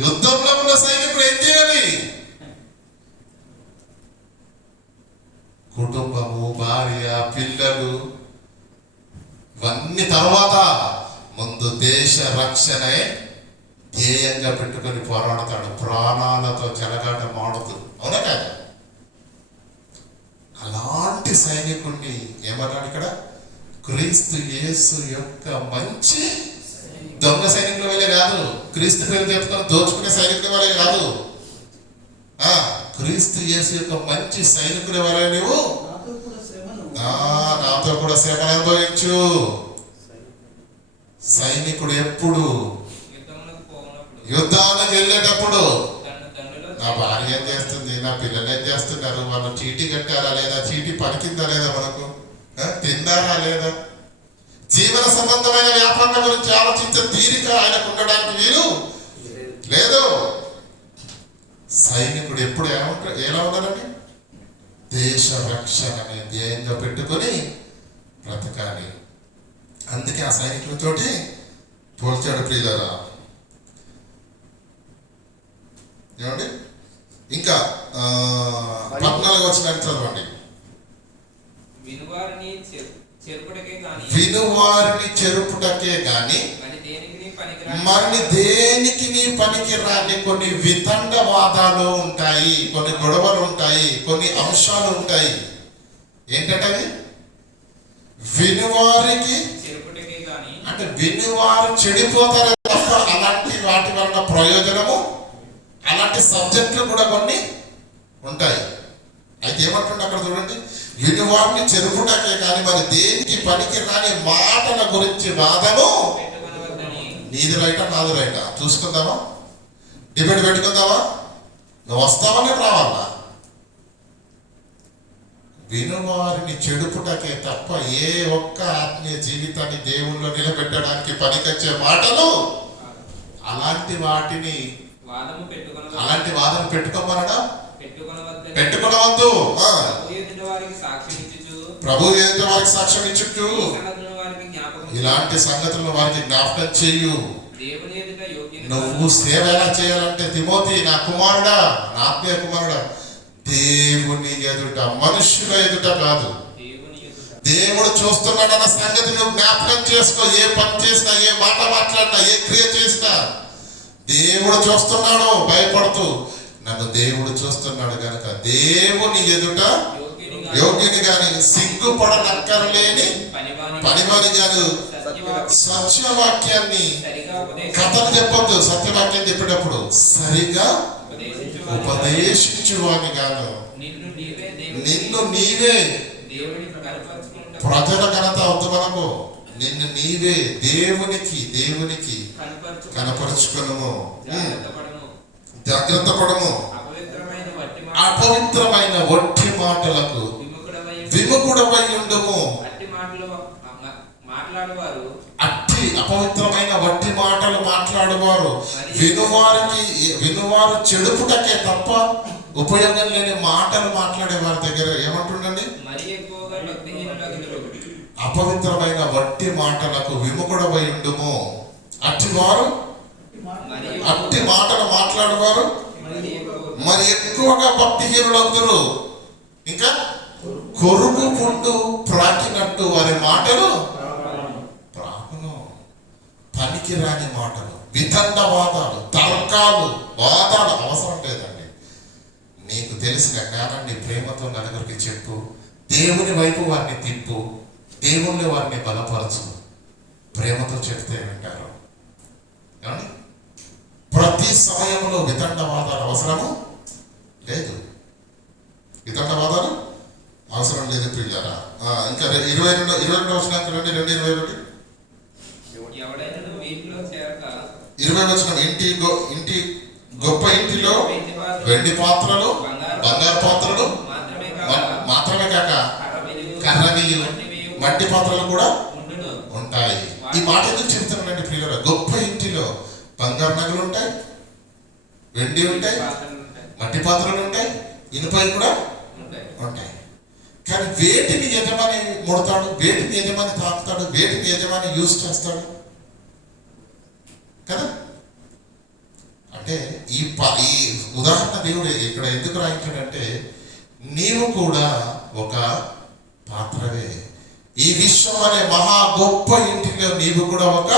యుద్ధంలో ఉన్న సైనికుడు ఏం చేయాలి? కుటుంబము, భార్య, పిల్లలు ఇవన్నీ తర్వాత ముందు దేశ రక్షణే ధ్యేయంగా పెట్టుకొని పోరాడతాడు. ప్రాణాలతో చెలగాట మాడుతూ, అవునా కాదు? అలాంటి సైనికుడిని ఏమన్నాడు ఇక్కడ? క్రీస్తు యేసు యొక్క మంచి దొంగ సైనికుల వల్లే కాదు, క్రీస్తు పేరు చెప్పుకొని దోచుకునే సైనికుల వల్లే కాదు, క్రీస్తు యేసు యొక్క మంచి సైనికుల వల్ల నువ్వు నాతో కూడా శ్రమను అనుభవించు. సైనికుడు ఎప్పుడు యుద్ధానికి వెళ్ళేటప్పుడు నా భార్య ఏం చేస్తుంది, నా పిల్లలు ఏం చేస్తున్నారు, వాళ్ళు చీటీ కట్టారా లేదా, చీటీ పలికిందా లేదా, మనకు తిన్నారా లేదా, జీవన సంబంధమైన వ్యాపారం గురించి ఆలోచించే తీరిక ఆయనకు ఉండడానికి వీలు లేదు. సైనికుడు ఎప్పుడు ఎలా ఉండాలండి? దేశ రక్షణని ధ్యేయంగా పెట్టుకొని బ్రతకాలి. అందుకే ఆ సైనికులతోటి పోల్చాడు ప్రియులారా. ఏమండి, ఇంకా 14వ వచనాన్ని చదవండి. వినువారిని చెరుపుటకే గాని మరి దేనికి పనికి రాని కొన్ని వితండవాదాలు ఉంటాయి, కొన్ని గొడవలు ఉంటాయి, కొన్ని అంశాలు ఉంటాయి. ఏంటంటే వినువారికి అంటే వినువారు చెడిపోతారు తప్ప అలాంటి వాటి వలన ప్రయోజనము, అలాంటి సబ్జెక్టులు కూడా కొన్ని ఉంటాయి. అయితే ఏమంటుండే అక్కడ చూడండి, వినువారిని చెరుపుటకే కానీ మరి దేనికి పనికి రాని మాటల గురించి వాదము. నీది రైటా నాది రైటా చూసుకుందామా? డిబేట్ పెట్టుకుందామా? నువ్వు వస్తావని రావాలా? వినువారిని చెడుపుటకే తప్ప ఏ ఒక్క ఆత్మీయ జీవితాన్ని దేవుల్లో నిలబెట్టడానికి పనికొచ్చే మాటలు అలాంటి వాటిని అలాంటి వాదన పెట్టుకోమనడా? పెట్టుకోవద్దు. ప్రభు ఎదుట వారికి సాక్ష్యం ఇచ్చుచు ఇలాంటి సంగతులను వారికి జ్ఞాపకం చేయు. నువ్వు సేవ ఎలా చేయాలంటే, తిమోతి నా కుమారుడా, నా ఆత్మీయ కుమారుడా, దేవుని ఎదుట, మనుషుల ఎదుట కాదు, దేవుడు చూస్తున్నాడన్న సంగతి నువ్వు జ్ఞాపకం చేసుకో. ఏ పని చేసినా, ఏ మాట మాట్లాడినా, ఏ క్రియ చేసినా దేవుడు చూస్తున్నాడు. భయపడుతూ నన్ను దేవుడు చూస్తున్నాడు కనుక దేవుని ఎదుట యోగ్యుని గాని సిగ్గుపడనక్కరలేని పనివాని కాదు, సత్యవాక్యాన్ని కథలు చెప్పొద్దు. సత్యవాక్యం చెప్పేటప్పుడు సరిగా ఉపదేశించువాని కాదు, నిన్ను నీవే. ప్రజల ఘనత వద్దు మనకు, నిన్ను నీవే దేవునికి కనపరుచుకొనుము, జాగ్రత్త పడము, అపవిత్రమైన వట్టి మాటలకు విముఖుడవై ఉండుము. అట్టి అపవిత్రమైన వట్టి మాటలు మాట్లాడువారు వినువారు చెడుపుటకే తప్ప ఉపయోగం లేని మాటలు మాట్లాడే వారి దగ్గర ఏమంటుండండి? అపవిత్రమైన వట్టి మాటలకు విముఖుడవై ఉండుము. అట్టి మాటలు మాట్లాడువారు మరి ఎక్కువగా భక్తిహీనులవుతారు. ఇంకా కొరుకు పుండు ప్రాకినట్టు వారి మాటలు ప్రాకును. పనికి రాని మాటలు, వితండవాదాలు, తర్కాలు, వాదాలు అవసరం లేదండి. నీకు తెలిసిన జ్ఞానాన్ని ప్రేమతో నలుగురికి చెప్పు, దేవుని వైపు వారిని తిప్పు, దేవుని వారిని బలపరచు. ప్రేమతో చెప్తే వింటారు. ఏమండి? ప్రతి సమయంలో వితండవాదాలు అవసరము లేదు. వితండవాదాలు అవసరం లేదు ప్రియులారా. ఇంకా 22 వచనానికి రండి. 2:21 20 వచనం. ఇంటి గొప్ప ఇంటిలో వెండి పాత్రలు, బంగారు పాత్రలు మాత్రమే కాక కర్రనియు మట్టి పాత్రలు కూడా ఉంటాయి. ఈ మాట ఎందుకు చెప్తున్నానండి ప్రియులారా? గొప్ప ఇంటిలో బంగారు నగలు ఉంటాయి, వెండి ఉంటాయి, మట్టి పాత్రలు ఉంటాయి, ఇనుపై కూడా ఉంటాయి. కానీ వేటిని యజమాని ముడతాడు, వేటిని యజమాని తాకుతాడు, వేటిని యజమాని యూజ్ చేస్తాడు కదా? అంటే ఈ ఉదాహరణ దేవుడు ఇక్కడ ఎందుకు రాయించాడంటే, నీవు కూడా ఒక పాత్రవే. ఈ విశ్వం అనే మహా గొప్ప ఇంటిలో నీవు కూడా ఒక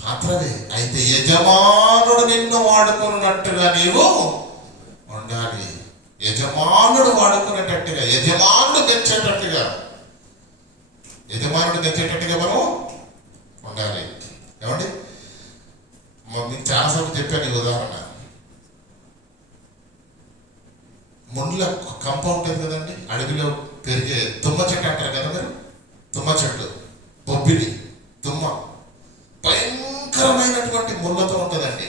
పాత్రవే. అయితే యజమానుడు నిన్ను వాడుకున్నట్టుగా నీవు ఉండాలి. యజమానుడు వాడుకునేటట్టుగా, యజమానుడు మెచ్చేటట్టుగా మనం ఉండాలి. ఏమండి? మీకు చాలాసార్లు చెప్పాను ఈ ఉదాహరణ. ముండ్ల కంప ఉంటుంది కదండి, అడవిలో పెరిగే తుమ్మ చెట్టు అంటారు కదా మీరు. తుమ్మ చెట్టు, బొబ్బిలి తుమ్మ భయంకరమైనటువంటి ముళ్ళతో ఉంటుందండి.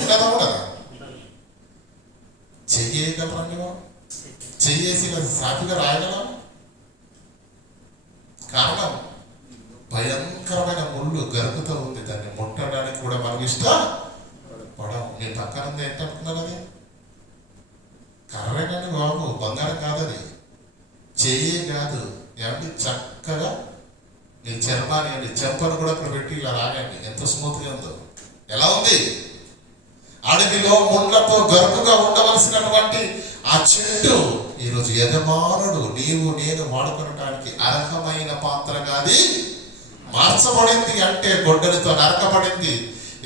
ఉండదా? చెయ్యగలరండి మనం? చెయ్యేసి సాఫీగా రాయగలం? కారణం భయంకరమైన ముళ్ళు గరుకుతూ ఉంది. దాన్ని ముట్టడానికి కూడా మనం ఇష్టపడం. మీ పక్కన ఏంటనుకున్నారు? అది కర్రేనండి బాబు, బంగారం కాదది, చెయ్యే కాదు. ఏమంటే చక్కగా నీ చర్మాన్ని అండి, చెంపను కూడా అక్కడ పెట్టి ఇలా రాగండి. ఎంత స్మూత్గా ఉందో. ఎలా ఉంది? అడవిలో ముళ్ళతో గరుకుగా ఉండవలసినటువంటి ఆ చెట్టు ఈరోజు యజమానుడు నీవు నేను వాడుకోవడానికి అర్హమైన పాత్రగా అది మార్చబడింది. అంటే గొడ్డలితో నరకబడింది,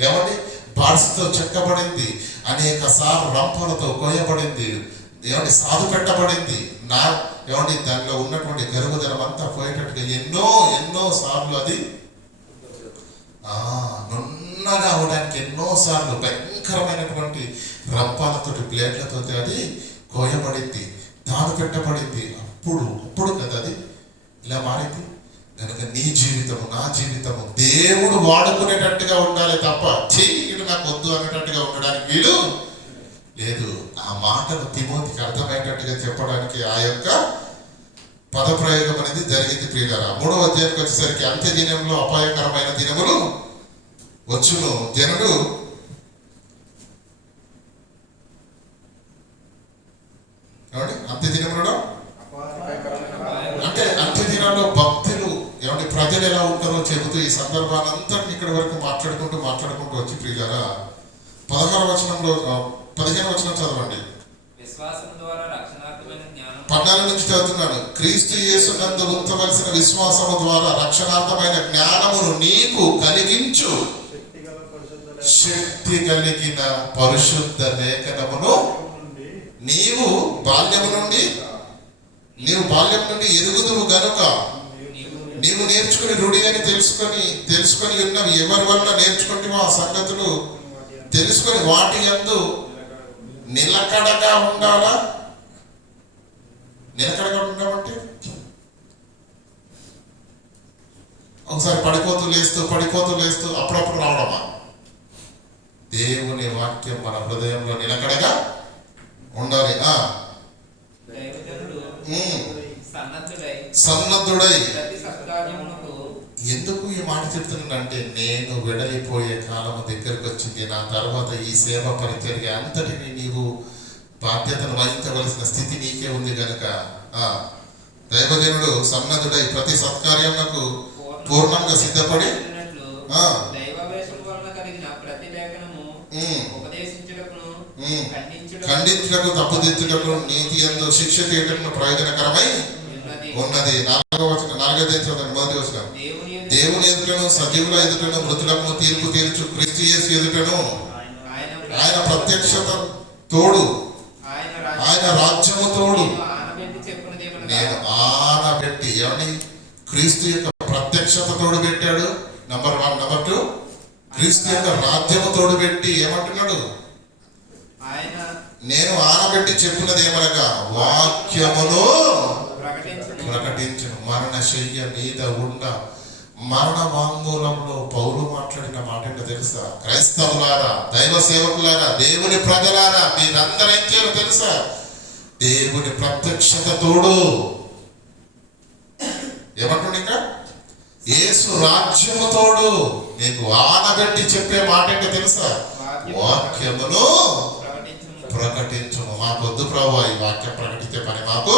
ఏమండి బాడ్స్తో చెక్కబడింది, అనేక సార్లు రంపలతో కోయబడింది, ఏమండి సాధు పెట్టబడింది. ఏమండి దానిలో ఉన్నటువంటి గర్భధనం అంతా పోయేటట్టుగా ఎన్నో సార్లు అది నున్నగా అవడానికి ఎన్నో సార్లు భయంకరమైనటువంటి రంపాలతో బ్లేడ్లతో అది కోయబడింది, తాను పెట్టబడింది. అప్పుడు కదా అది ఇలా మారింది. కనుక నీ జీవితము, నా జీవితము దేవుడు వాడుకునేటట్టుగా ఉండాలి తప్ప చెయ్యి నాకు వద్దు అనేటట్టుగా ఉండడానికి వీలు లేదు. ఆ మాటను తిమోతికి అర్థమయ్యేటట్టుగా చెప్పడానికి ఆ యొక్క పదప్రయోగం అనేది జరిగింది ప్రియులారా. 3వ అధ్యాయానికి వచ్చేసరికి అంత్య దినంలో అపాయకరమైన దినములు వచ్చును. జనుడు అంత్య దినములలో అంటే అంత్య దినాల్లో భక్తులు ఏమంటే ప్రజలు ఎలా ఉంటారో చెబుతూ ఈ సందర్భాన్ని అంతటిని ఇక్కడ వరకు మాట్లాడుకుంటూ వచ్చి ప్రియులారా 15వ వచనం చదవండి. 14 నుంచి చదువుతున్నాను. క్రీస్తు యేసునందు ఉంచవలసిన విశ్వాసము ద్వారా రక్షణార్థమైన జ్ఞానమును నీకు కలిగించు శక్తి కలిగిన పరిశుద్ధ లేఖనమును నీవు బాల్యం నుండి ఎరుగుదువు గనుక నీవు నేర్చుకుని రూఢి అని తెలుసుకొని ఉన్నవి ఎవరి వల్ల నేర్చుకుంటేవో ఆ సంగతులు తెలుసుకొని వాటి యందు నిలకడగా ఉండాలా. నిలకడగా ఉండమంటే ఒకసారి పడిపోతూ లేస్తూ అప్పుడప్పుడు రావడమా? దేవుని వాక్యం మన హృదయంలో నిలకడగా ఉండాలి. దైవజనుడు ఉమ్. సన్నద్ధుడై సన్నద్ధుడై. ప్రతి సత్కార్యమునకు ఎందుకు ఈ మాట చెప్తున్నానంటే, నేను వెడలిపోయే కాలం దగ్గరకు వచ్చింది. నా తర్వాత ఈ సేవ పరిచర్య అంతటిని నీవు బాధ్యతను వహించవలసిన స్థితి నీకే ఉంది కనుక దైవజనుడు సన్నద్ధుడై ప్రతి సత్కార్యమునకు పూర్ణంగా సిద్ధపడి దైవావేశం వలన కలిగిన ప్రతి లేఖనము ఉపదేశించుటకును ఖండించుటకు తప్పుదిద్దుటకు నీతి యందు శిక్ష చేయటకు ప్రయోజనకరమై ఉన్నది. 4వ వచనం, 4వ అధ్యాయం మొదటి వచనం. దేవుని ఎదుటను సజీవుల ఎదుటను మృతులకు తీర్పు తీర్చు క్రీస్తు యేసు ఎదుటను ఆయన ప్రత్యక్షత తోడు, ఆయన రాజ్యము తోడు. నేను ఆనబెట్టి ఏమని క్రీస్తు యొక్క ప్రత్యక్షత తోడు పెట్టాడు. నంబర్ 1. నంబర్ 2, క్రీస్తు యొక్క రాజ్యము తోడు పెట్టి ఏమంటున్నాడు? నేను ఆనబెట్టి చెప్పినది ఏమనగా వాక్యమును ప్రకటించను. మరణశయ్య మీద ఉన్న మరణ వాంగ్మూలంలో పౌలు మాట్లాడిన మాట ఏంటో తెలుసా? క్రైస్తవులారా, దైవ సేవకులారా, దేవుని ప్రజలారా, మీరందరూ ఏం చేయాలో తెలుసా? దేవుని ప్రత్యక్షత తోడు. ఏమంటుండే ఇంకా? యేసు రాజ్యము తోడు. నీకు ఆనబెట్టి చెప్పే మాట ఏంటో తెలుసా? వాక్యమును ప్రకటించుము. మాకు వద్దు ప్రభు, ఈ వాక్యం ప్రకటించే పని మాకు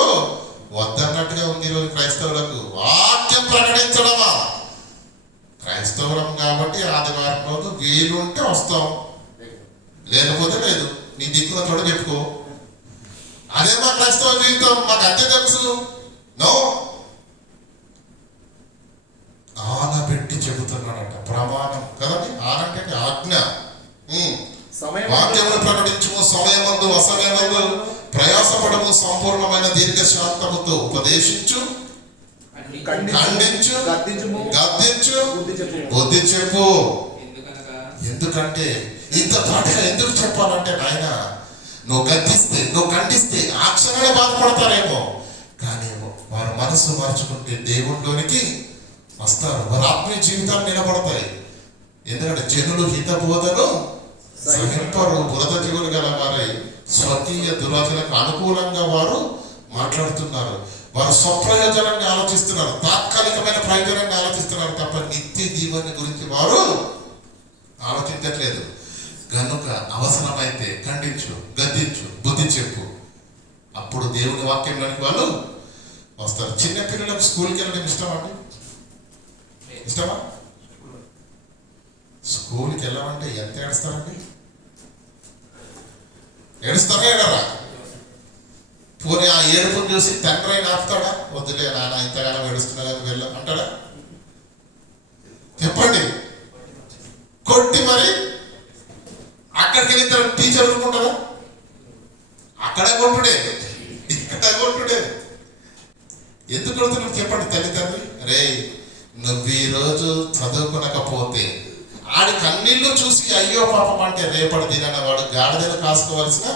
వద్దన్నట్టుగా ఉంది ఈరోజు క్రైస్తవులకు. వాక్యం ప్రకటించడమా? క్రైస్తవులం కాబట్టి ఆదివారం రోజు వీలుంటే వస్తాం, లేకపోతే లేదు. నీ దిక్కున తోడు చెప్పుకో. అదే మా క్రైస్తవ జీవితం. మాకు అంతే తెలుసు. నో, ఆనబెట్టి చెబుతున్నాడట. ప్రమాణం కదండి. ఆనంటే ఆజ్ఞ. వాక్యమును ప్రకటించుము, సమయమందు అసమయమందు ప్రయాసపడము, సంపూర్ణమైన దీర్ఘశాంతముతో ఉపదేశించు, ఖండించు, గద్దించు, బుద్ధి చెప్పు. ఎందుకంటే ఇంత పాటగా ఎందుకు చెప్పాలంటే, నాయన నువ్వు గద్దిస్తే, నువ్వు ఖండిస్తే ఆ క్షణమే బాధపడతారేమో, కానీ వారు మనసు మార్చుకుంటే దేవుళ్ళలోనికి వస్తారు. వారి ఆత్మీయ జీవితాలు నిలబడతాయి. ఎందుకంటే జనులు హితబోధను సహింపరు, బురద జీవులు గల వారై స్వకీయ దురాశలకు అనుకూలంగా వారు మాట్లాడుతున్నారు. వారు స్వప్రయోజనాన్ని ఆలోచిస్తున్నారు, తాత్కాలికమైన ప్రయోజనాన్ని ఆలోచిస్తున్నారు తప్ప నిత్య జీవన గురించి వారు ఆలోచించట్లేదు. కనుక అవసరమైతే ఖండించు, గద్దించు, బుద్ధి చెప్పు. అప్పుడు దేవుని వాక్యంలోనికి వాళ్ళు వస్తారు. చిన్నపిల్లలకు స్కూల్కి వెళ్ళడం ఇష్టమా అండి? ఇష్టమా? స్కూల్కి వెళ్ళామంటే ఎంత ఏడుస్తారండి? ఏడుస్తారా ఏడరా? పోనీ ఆ ఏడుపును చూసి తండ్రి అయినా ఆపుతాడా? వద్దులే నాన్న ఇంతగానో ఏడుస్తున్నా కానీ వెళ్ళ అంటాడా? చెప్పండి. కొట్టి మరి అక్కడికి వెళ్ళిన టీచర్ అనుకుంటారా? అక్కడ కొట్టుడే, ఇక్కడ కొట్టుడే. ఎందుకు కొడుతున్నాడు చెప్పండి తల్లిదండ్రి? రే, నువ్వు ఈరోజు చదువుకునకపోతే ఆడి కన్నీళ్ళు చూసి అయ్యో పాపం అంటే రేపటి దినాన వాడు గాడిదను కాసుకోవలసిన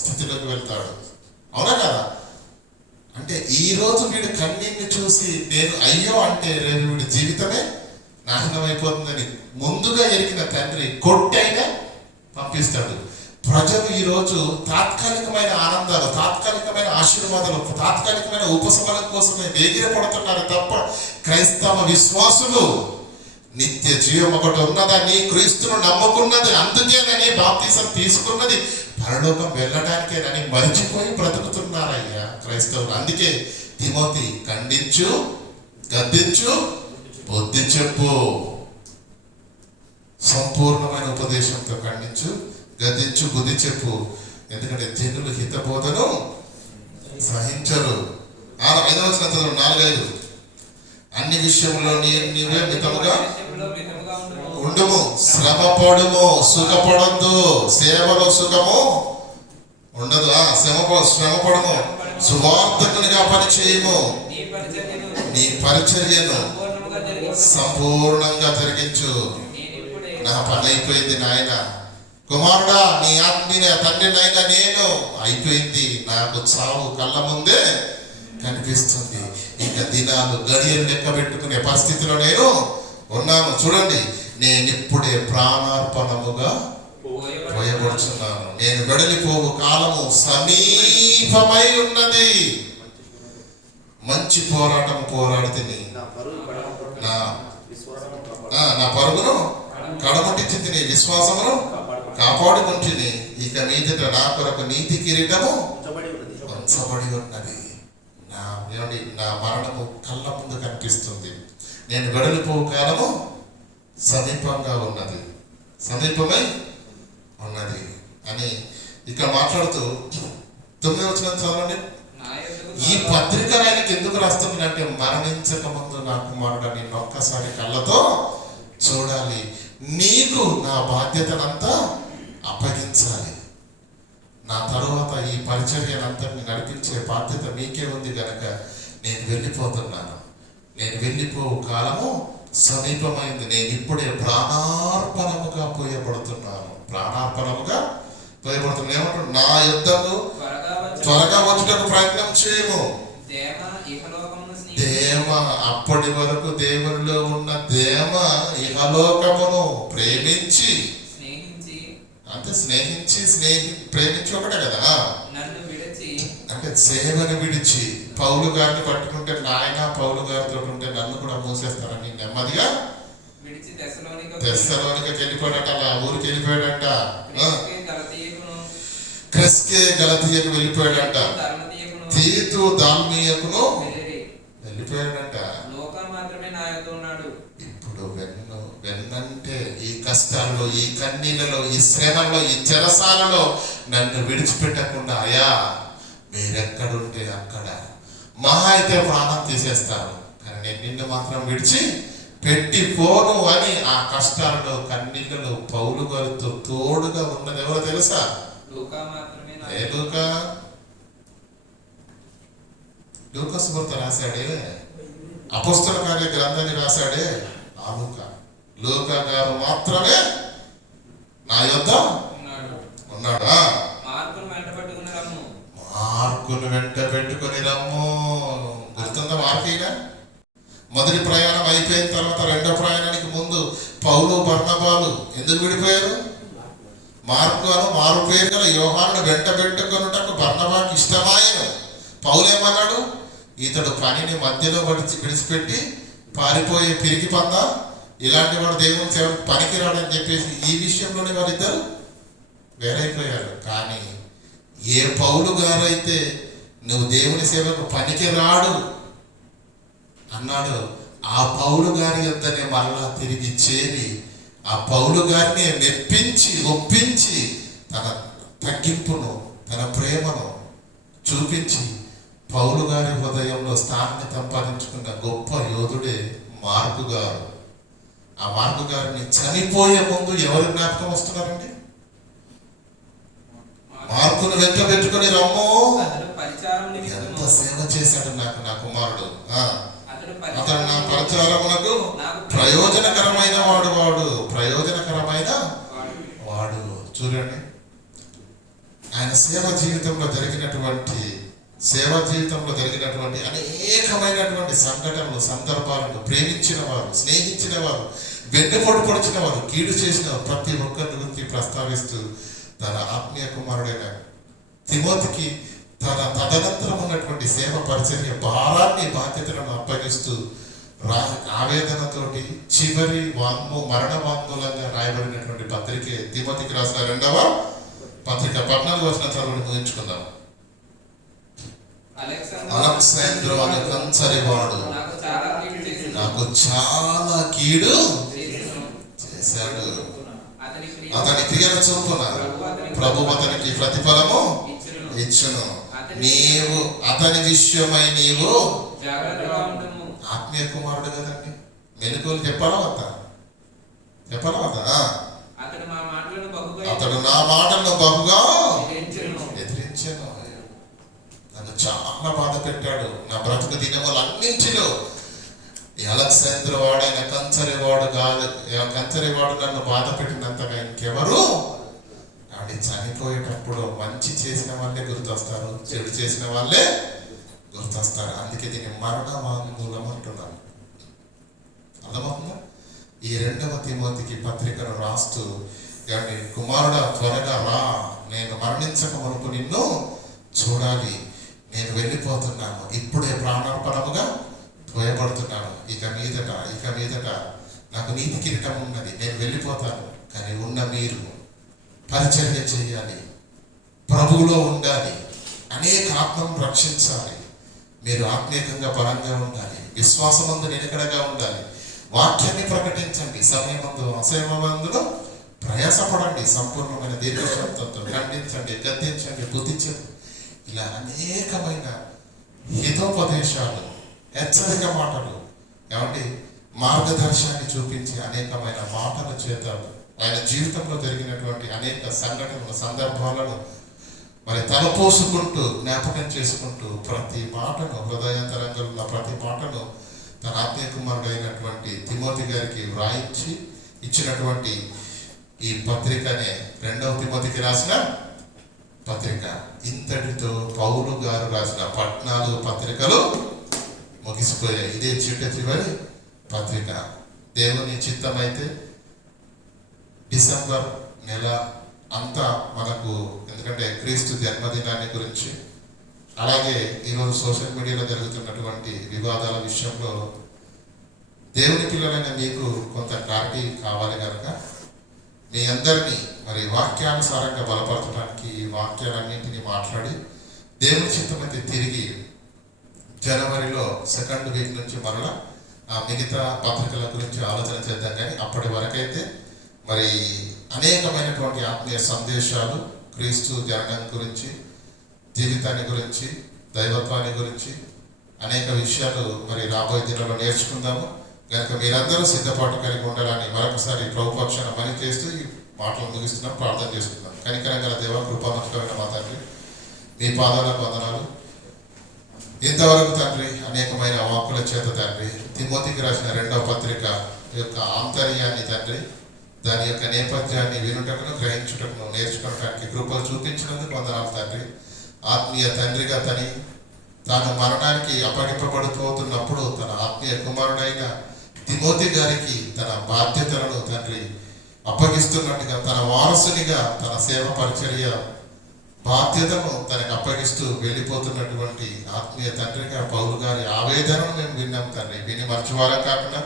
స్థితిలోకి వెళ్తాడు. అవునా కదా? అంటే ఈ రోజు వీడు కన్నీళ్ళు చూసి నేను అయ్యో అంటే రేపు వీడి జీవితమే నాశనం అయిపోతుందని ముందుగా ఎరిగిన తండ్రి కొట్టైనా పంపిస్తాడు. ప్రజలు ఈరోజు తాత్కాలికమైన ఆనందాలు, తాత్కాలికమైన ఆశీర్వాదాలు, తాత్కాలికమైన ఉపశమనం కోసమే వేగిరపడుతున్నారు తప్ప క్రైస్తవ విశ్వాసులు నిత్య జీవం ఒకటి ఉన్నదని, క్రీస్తును నమ్ముకున్నది, అందుకేనని బాప్తీసం తీసుకున్నది, పరలోకం వెళ్ళడానికేనని మరిచిపోయి బ్రతుకుతున్నారయ్యా క్రైస్తవులు. అందుకే తిమోతి ఖండించు, గద్దించు, బుద్ధి చెప్పు. సంపూర్ణమైన ఉపదేశంతో ఖండించు, గద్దించు, బుద్ధి చెప్పు. ఎందుకంటే జనులు హితబోధను సహించరు. 5వ వచనం 4-5. అన్ని విషయంలో నీవే మితముగా ఉండుము, శ్రమపడుము, సుఖపడద్దు. సేవలో సుఖము ఉండదు. శ్రమపడము, సువార్తకునిగా పని చేయము, నీ పరిచర్యను సంపూర్ణంగా జరిగించు. నా పని అయిపోయింది నాయన. కుమారుడా, నీ ఆత్మీయ తండ్రినైనా నేను అయిపోయింది, నాకు చావు కళ్ళ ముందే కనిపిస్తుంది. ఇంకా దినాలు గడియలు లెక్క పెట్టుకునే పరిస్థితిలో నేను ఉన్నాను. చూడండి, నేను ఇప్పుడే ప్రాణార్పణముగా పోయబడుచున్నాను. నేను వెడలిపోవు కాలము సమీపమై ఉన్నది. మంచి పోరాటం పోరాడితిని, నా పరుగును కడముట్టించింది, నీ విశ్వాసమును కాపాడుకుంటుంది. ఇక మీదట నా కొరకు నీతి కిరీటము ఉంచబడి ఉన్నది. నా మరణము కళ్ళ ముందు కనిపిస్తుంది. నేను వెడలిపోవు కాలము సమీపంగా ఉన్నది, సమీపమై ఉన్నది అని ఇక్కడ మాట్లాడుతూ 9వ వచనం చదవండి. ఈ పత్రిక ఆయనకి ఎందుకు రాస్తుందంటే, మరణించక ముందు నా కుమారుడు నిన్ను ఒక్కసారి కళ్ళతో చూడాలి, నీకు నా బాధ్యతనంతా అప్పగించాలి, నా తరువాత ఈ పరిచర్యనంతటిని నడిపించే బాధ్యత మీకే ఉంది కనుక నేను వెళ్ళిపోతున్నాను. నేను వెళ్ళిపోవు కాలము సమీపమైంది. నేను ఇప్పుడే ప్రాణార్పణముగా పోయబడుతున్నాను. ప్రాణార్పణముగా పోయబడుతున్నాను. ఏమంటాడు? నా యుద్ధము త్వరగా వచ్చుటకు ప్రయత్నం చేయము. దేమ, అప్పటి వరకు దేవునిలో ఉన్న దేమ ఇహలోకమును ప్రేమించి, అంటే ప్రేమించి ఒకటే కదా, అంటే సేవను విడిచి పౌలు గారిని పట్టుకుంటే నాయన పౌలు గారితో ఉంటే నన్ను కూడా మూసేస్తారని నెమ్మదిగా తెస్సలోనికకి వెళ్ళిపోయాడట. అలా ఊరికి వెళ్ళిపోయాడంట. క్రెస్కే గలతీయకు వెళ్ళిపోయాడంట. తీతు దాల్మీయకును వెళ్ళిపోయాడంట. ఇప్పుడు వెన్నంటే ఈ కష్టాల్లో, ఈ కన్నీళ్ళలో, ఈ శ్రమలో, ఈ చెరసాలలో నన్ను విడిచిపెట్టకుండా, అయా మీరెక్కడుంటే అక్కడ, మహా అయితే ప్రాణం తీసేస్తాను కానీ నేను నిన్ను మాత్రం విడిచి పెట్టి పోను అని ఆ కష్టాలలో, కన్నీళ్ళలో పౌలు గారితో తోడుగా ఉన్నది ఎవరో తెలుసా? ఏ లూకా? లూకా సువార్త రాశాడే, అపోస్తల కార్య గ్రంథాన్ని రాశాడే ఆ లూకా. లూకా గారు మాత్రమే నా యొద్ద ఉన్నాడా? మార్కును వెంట పెట్టుకొని రమ్ము. గుర్తుందా మార్కైనా? మొదటి ప్రయాణం అయిపోయిన తర్వాత రెండో ప్రయాణానికి ముందు పౌలు బర్నబాలు ఎందుకు విడిపోయారు? మార్కు అను మారు పేరు గల యోహానును వెంట పెట్టుకొనుటకు బర్నబాకి ఇష్టమాయను. పౌలు ఏమన్నాడు? ఇతడు పనిని మధ్యలో విడిచిపెట్టి పారిపోయే పిరికి పంద, ఇలాంటి వాడు దేవుని సేవకు పనికిరాడని చెప్పేసి ఈ విషయంలోనే వారిద్దరు వేరైపోయారు. కానీ ఏ పౌలు గారైతే నువ్వు దేవుని సేవకు పనికి రాడు అన్నాడు, ఆ పౌలు గారి యొద్దనే మరలా తిరిగి చేరి ఆ పౌలు గారిని మెప్పించి ఒప్పించి తన తగ్గింపును, తన ప్రేమను చూపించి పౌలు గారి హృదయంలో స్థానాన్ని సంపాదించుకున్న గొప్ప యోధుడే మార్కు గారు. ఆ మార్కు గారిని చనిపోయే ముందు ఎవరు జ్ఞాపకం వస్తున్నారండి? మార్కును వెంట పెట్టుకుని రమ్ము. ఎంత సేవ చేశాడు నాకు నా కుమారుడు. అతడు నా పరిచారమునకు ప్రయోజనకరమైన ప్రయోజనకరమైన వాడు. చూడండి, ఆయన సేవ జీవితంలో జరిగినటువంటి అనేకమైనటువంటి సంఘటనలు, సందర్భాలను ప్రేమించిన వారు, స్నేహించిన వారు, వెన్నుపోటు పొడిచిన వారు, కీడు చేసిన ప్రతి ఒక్కరి గురించి ప్రస్తావిస్తూ తన ఆత్మీయ కుమారుడైన తిమోతికి తన తదనంతరం ఉన్నటువంటి సేవ పరిచర్య భారాన్ని, బాధ్యతలను అప్పగిస్తూ ఆవేదనతోటి చివరి మరణ వాంగ్మూలంగా రాయబడినటువంటి పత్రికే తిమోతికి రాసిన 2వ పత్రిక 14వ వచనం చదువుని ముగించుకుందాం. అలెగ్జాంద్రు అనే కంచరివాడు నాకు చాలా కీడు చేశాడు. అతని క్రియల చొప్పున ప్రభు అతనికి ప్రతిఫలము ఇచ్చును. నీవు అతని విషయమై నీవు ఆత్మీయ కుమారుడు కదండి, మెలకువలు చెప్పాలా వద్దా? అతడు నా మాటలను బహుగా ఎదిరించాను. నన్ను చాలా బాధ పెట్టాడు. నా బ్రతుకు దినములన్నింటిలో అలెగ్జాంద్రు వాడైన కంచరివాడు నన్ను బాధ పెట్టినంతగా ఇంకెవరు చనిపోయేటప్పుడు మంచి చేసిన వాళ్ళే గుర్తొస్తారు, చెడు చేసిన వాళ్ళే గుర్తొస్తారు. అందుకే దీన్ని మరణ వాంగ్మూలం అంటున్నాను. అర్థమవుతుందా? ఈ 2వ తిమోతికి పత్రికను రాస్తూ, ఏమండి, కుమారుడా త్వరగా రా, నేను మరణించక మునుపు నిన్ను చూడాలి, నేను వెళ్ళిపోతున్నాను, ఇప్పుడే ప్రాణార్పణముగా పోయబడుతున్నాను, ఇక మీదట నాకు నీతి కిరీటం ఉన్నది, నేను వెళ్ళిపోతాను, కానీ ఉన్న మీరు పరిచర్య చేయాలి, ప్రభువులో ఉండాలి, అనేక ఆత్మను రక్షించాలి, మీరు ఆత్మీయంగా బలంగా ఉండాలి, విశ్వాసమందు నిలకడగా ఉండాలి, వాక్యాన్ని ప్రకటించండి, సమయమందు అసమయమందులో ప్రయాసపడండి, సంపూర్ణమైన దీర్ఘశాంతంతో ఖండించండి, గద్దించండి, బుద్ధించండి. ఇలా అనేకమైన హితోపదేశాలు, హెచ్చరిక మాటలు, ఏమండి, మార్గదర్శనాన్ని చూపించి అనేకమైన మాటల చేత ఆయన జీవితంలో జరిగినటువంటి అనేక సంఘటనలు, సందర్భాలను మరి తలపోసుకుంటూ జ్ఞాపకం చేసుకుంటూ ప్రతి మాటను, హృదయాంతరంగంలో ఉన్న ప్రతి మాటను తన ఆత్మీయ కుమారుడు అయినటువంటి తిమోతి గారికి వ్రాయించి ఇచ్చినటువంటి ఈ పత్రికనే 2వ తిమోతికి రాసిన పత్రిక. ఇంతటితో పౌలు గారు రాసిన 14 పత్రికలు ముగిసిపోయాయి. ఇదే చివరి పత్రిక. దేవుని చిత్తమైతే డిసెంబర్ నెల అంతా మనకు, ఎందుకంటే క్రీస్తు జన్మదినాన్ని గురించి, అలాగే ఈరోజు సోషల్ మీడియాలో జరుగుతున్నటువంటి వివాదాల విషయంలో దేవుని పిల్లలైన మీకు కొంత క్లారిటీ కావాలి కనుక మీ అందరినీ మరి వాక్యానుసారంగా బలపరచడానికి ఈ వాక్యాలన్నింటినీ మాట్లాడి, దేవుని చిత్తమైతే తిరిగి జనవరిలో 2nd వీక్ నుంచి మరలా మిగతా పత్రికల గురించి ఆలోచన చేద్దాం. కానీ అప్పటి వరకైతే మరి అనేకమైనటువంటి ఆత్మీయ సందేశాలు, క్రీస్తు జననం గురించి, జీవితాన్ని గురించి, దైవత్వాన్ని గురించి అనేక విషయాలు మరి రాబోయే దినాల్లో నేర్చుకుందాము. కనుక మీరందరూ సిద్ధపాటు కలిగి ఉండాలని మరొకసారి ప్రభుపక్షాన పని చేస్తూ ఈ మాటలు ముగిస్తున్నాం, ప్రార్థన చేసుకుందాం. కనికరం గల దేవ, కృపామతుడైన మా తండ్రి, మీ పాదాలకు వందనాలు. ఇంతవరకు తండ్రి అనేకమైన వాక్కుల చేత తండ్రి తిమోతికి రాసిన 2వ పత్రిక యొక్క ఆంతర్యాన్ని తండ్రి, దాని యొక్క నేపథ్యాన్ని వినుటకును, గ్రహించుటకును, నేర్చుకోవడానికి కృపలు చూపించినందుకు వందనాలు తండ్రి. ఆత్మీయ తండ్రిగా తాను మరణానికి అప్పగింపబడుతున్నప్పుడు తన ఆత్మీయ కుమారుడైన తిమోతి గారికి తన బాధ్యతలను తండ్రి అప్పగిస్తున్నట్టుగా, తన వారసునిగా తన సేవ పరిచర్య బాధ్యతను తనకు అప్పగిస్తూ వెళ్ళిపోతున్నటువంటి ఆత్మీయ తండ్రిగా పౌలు గారి ఆవేదనను మేము విన్నాం తండ్రి. విని మర్చివారం కాకుండా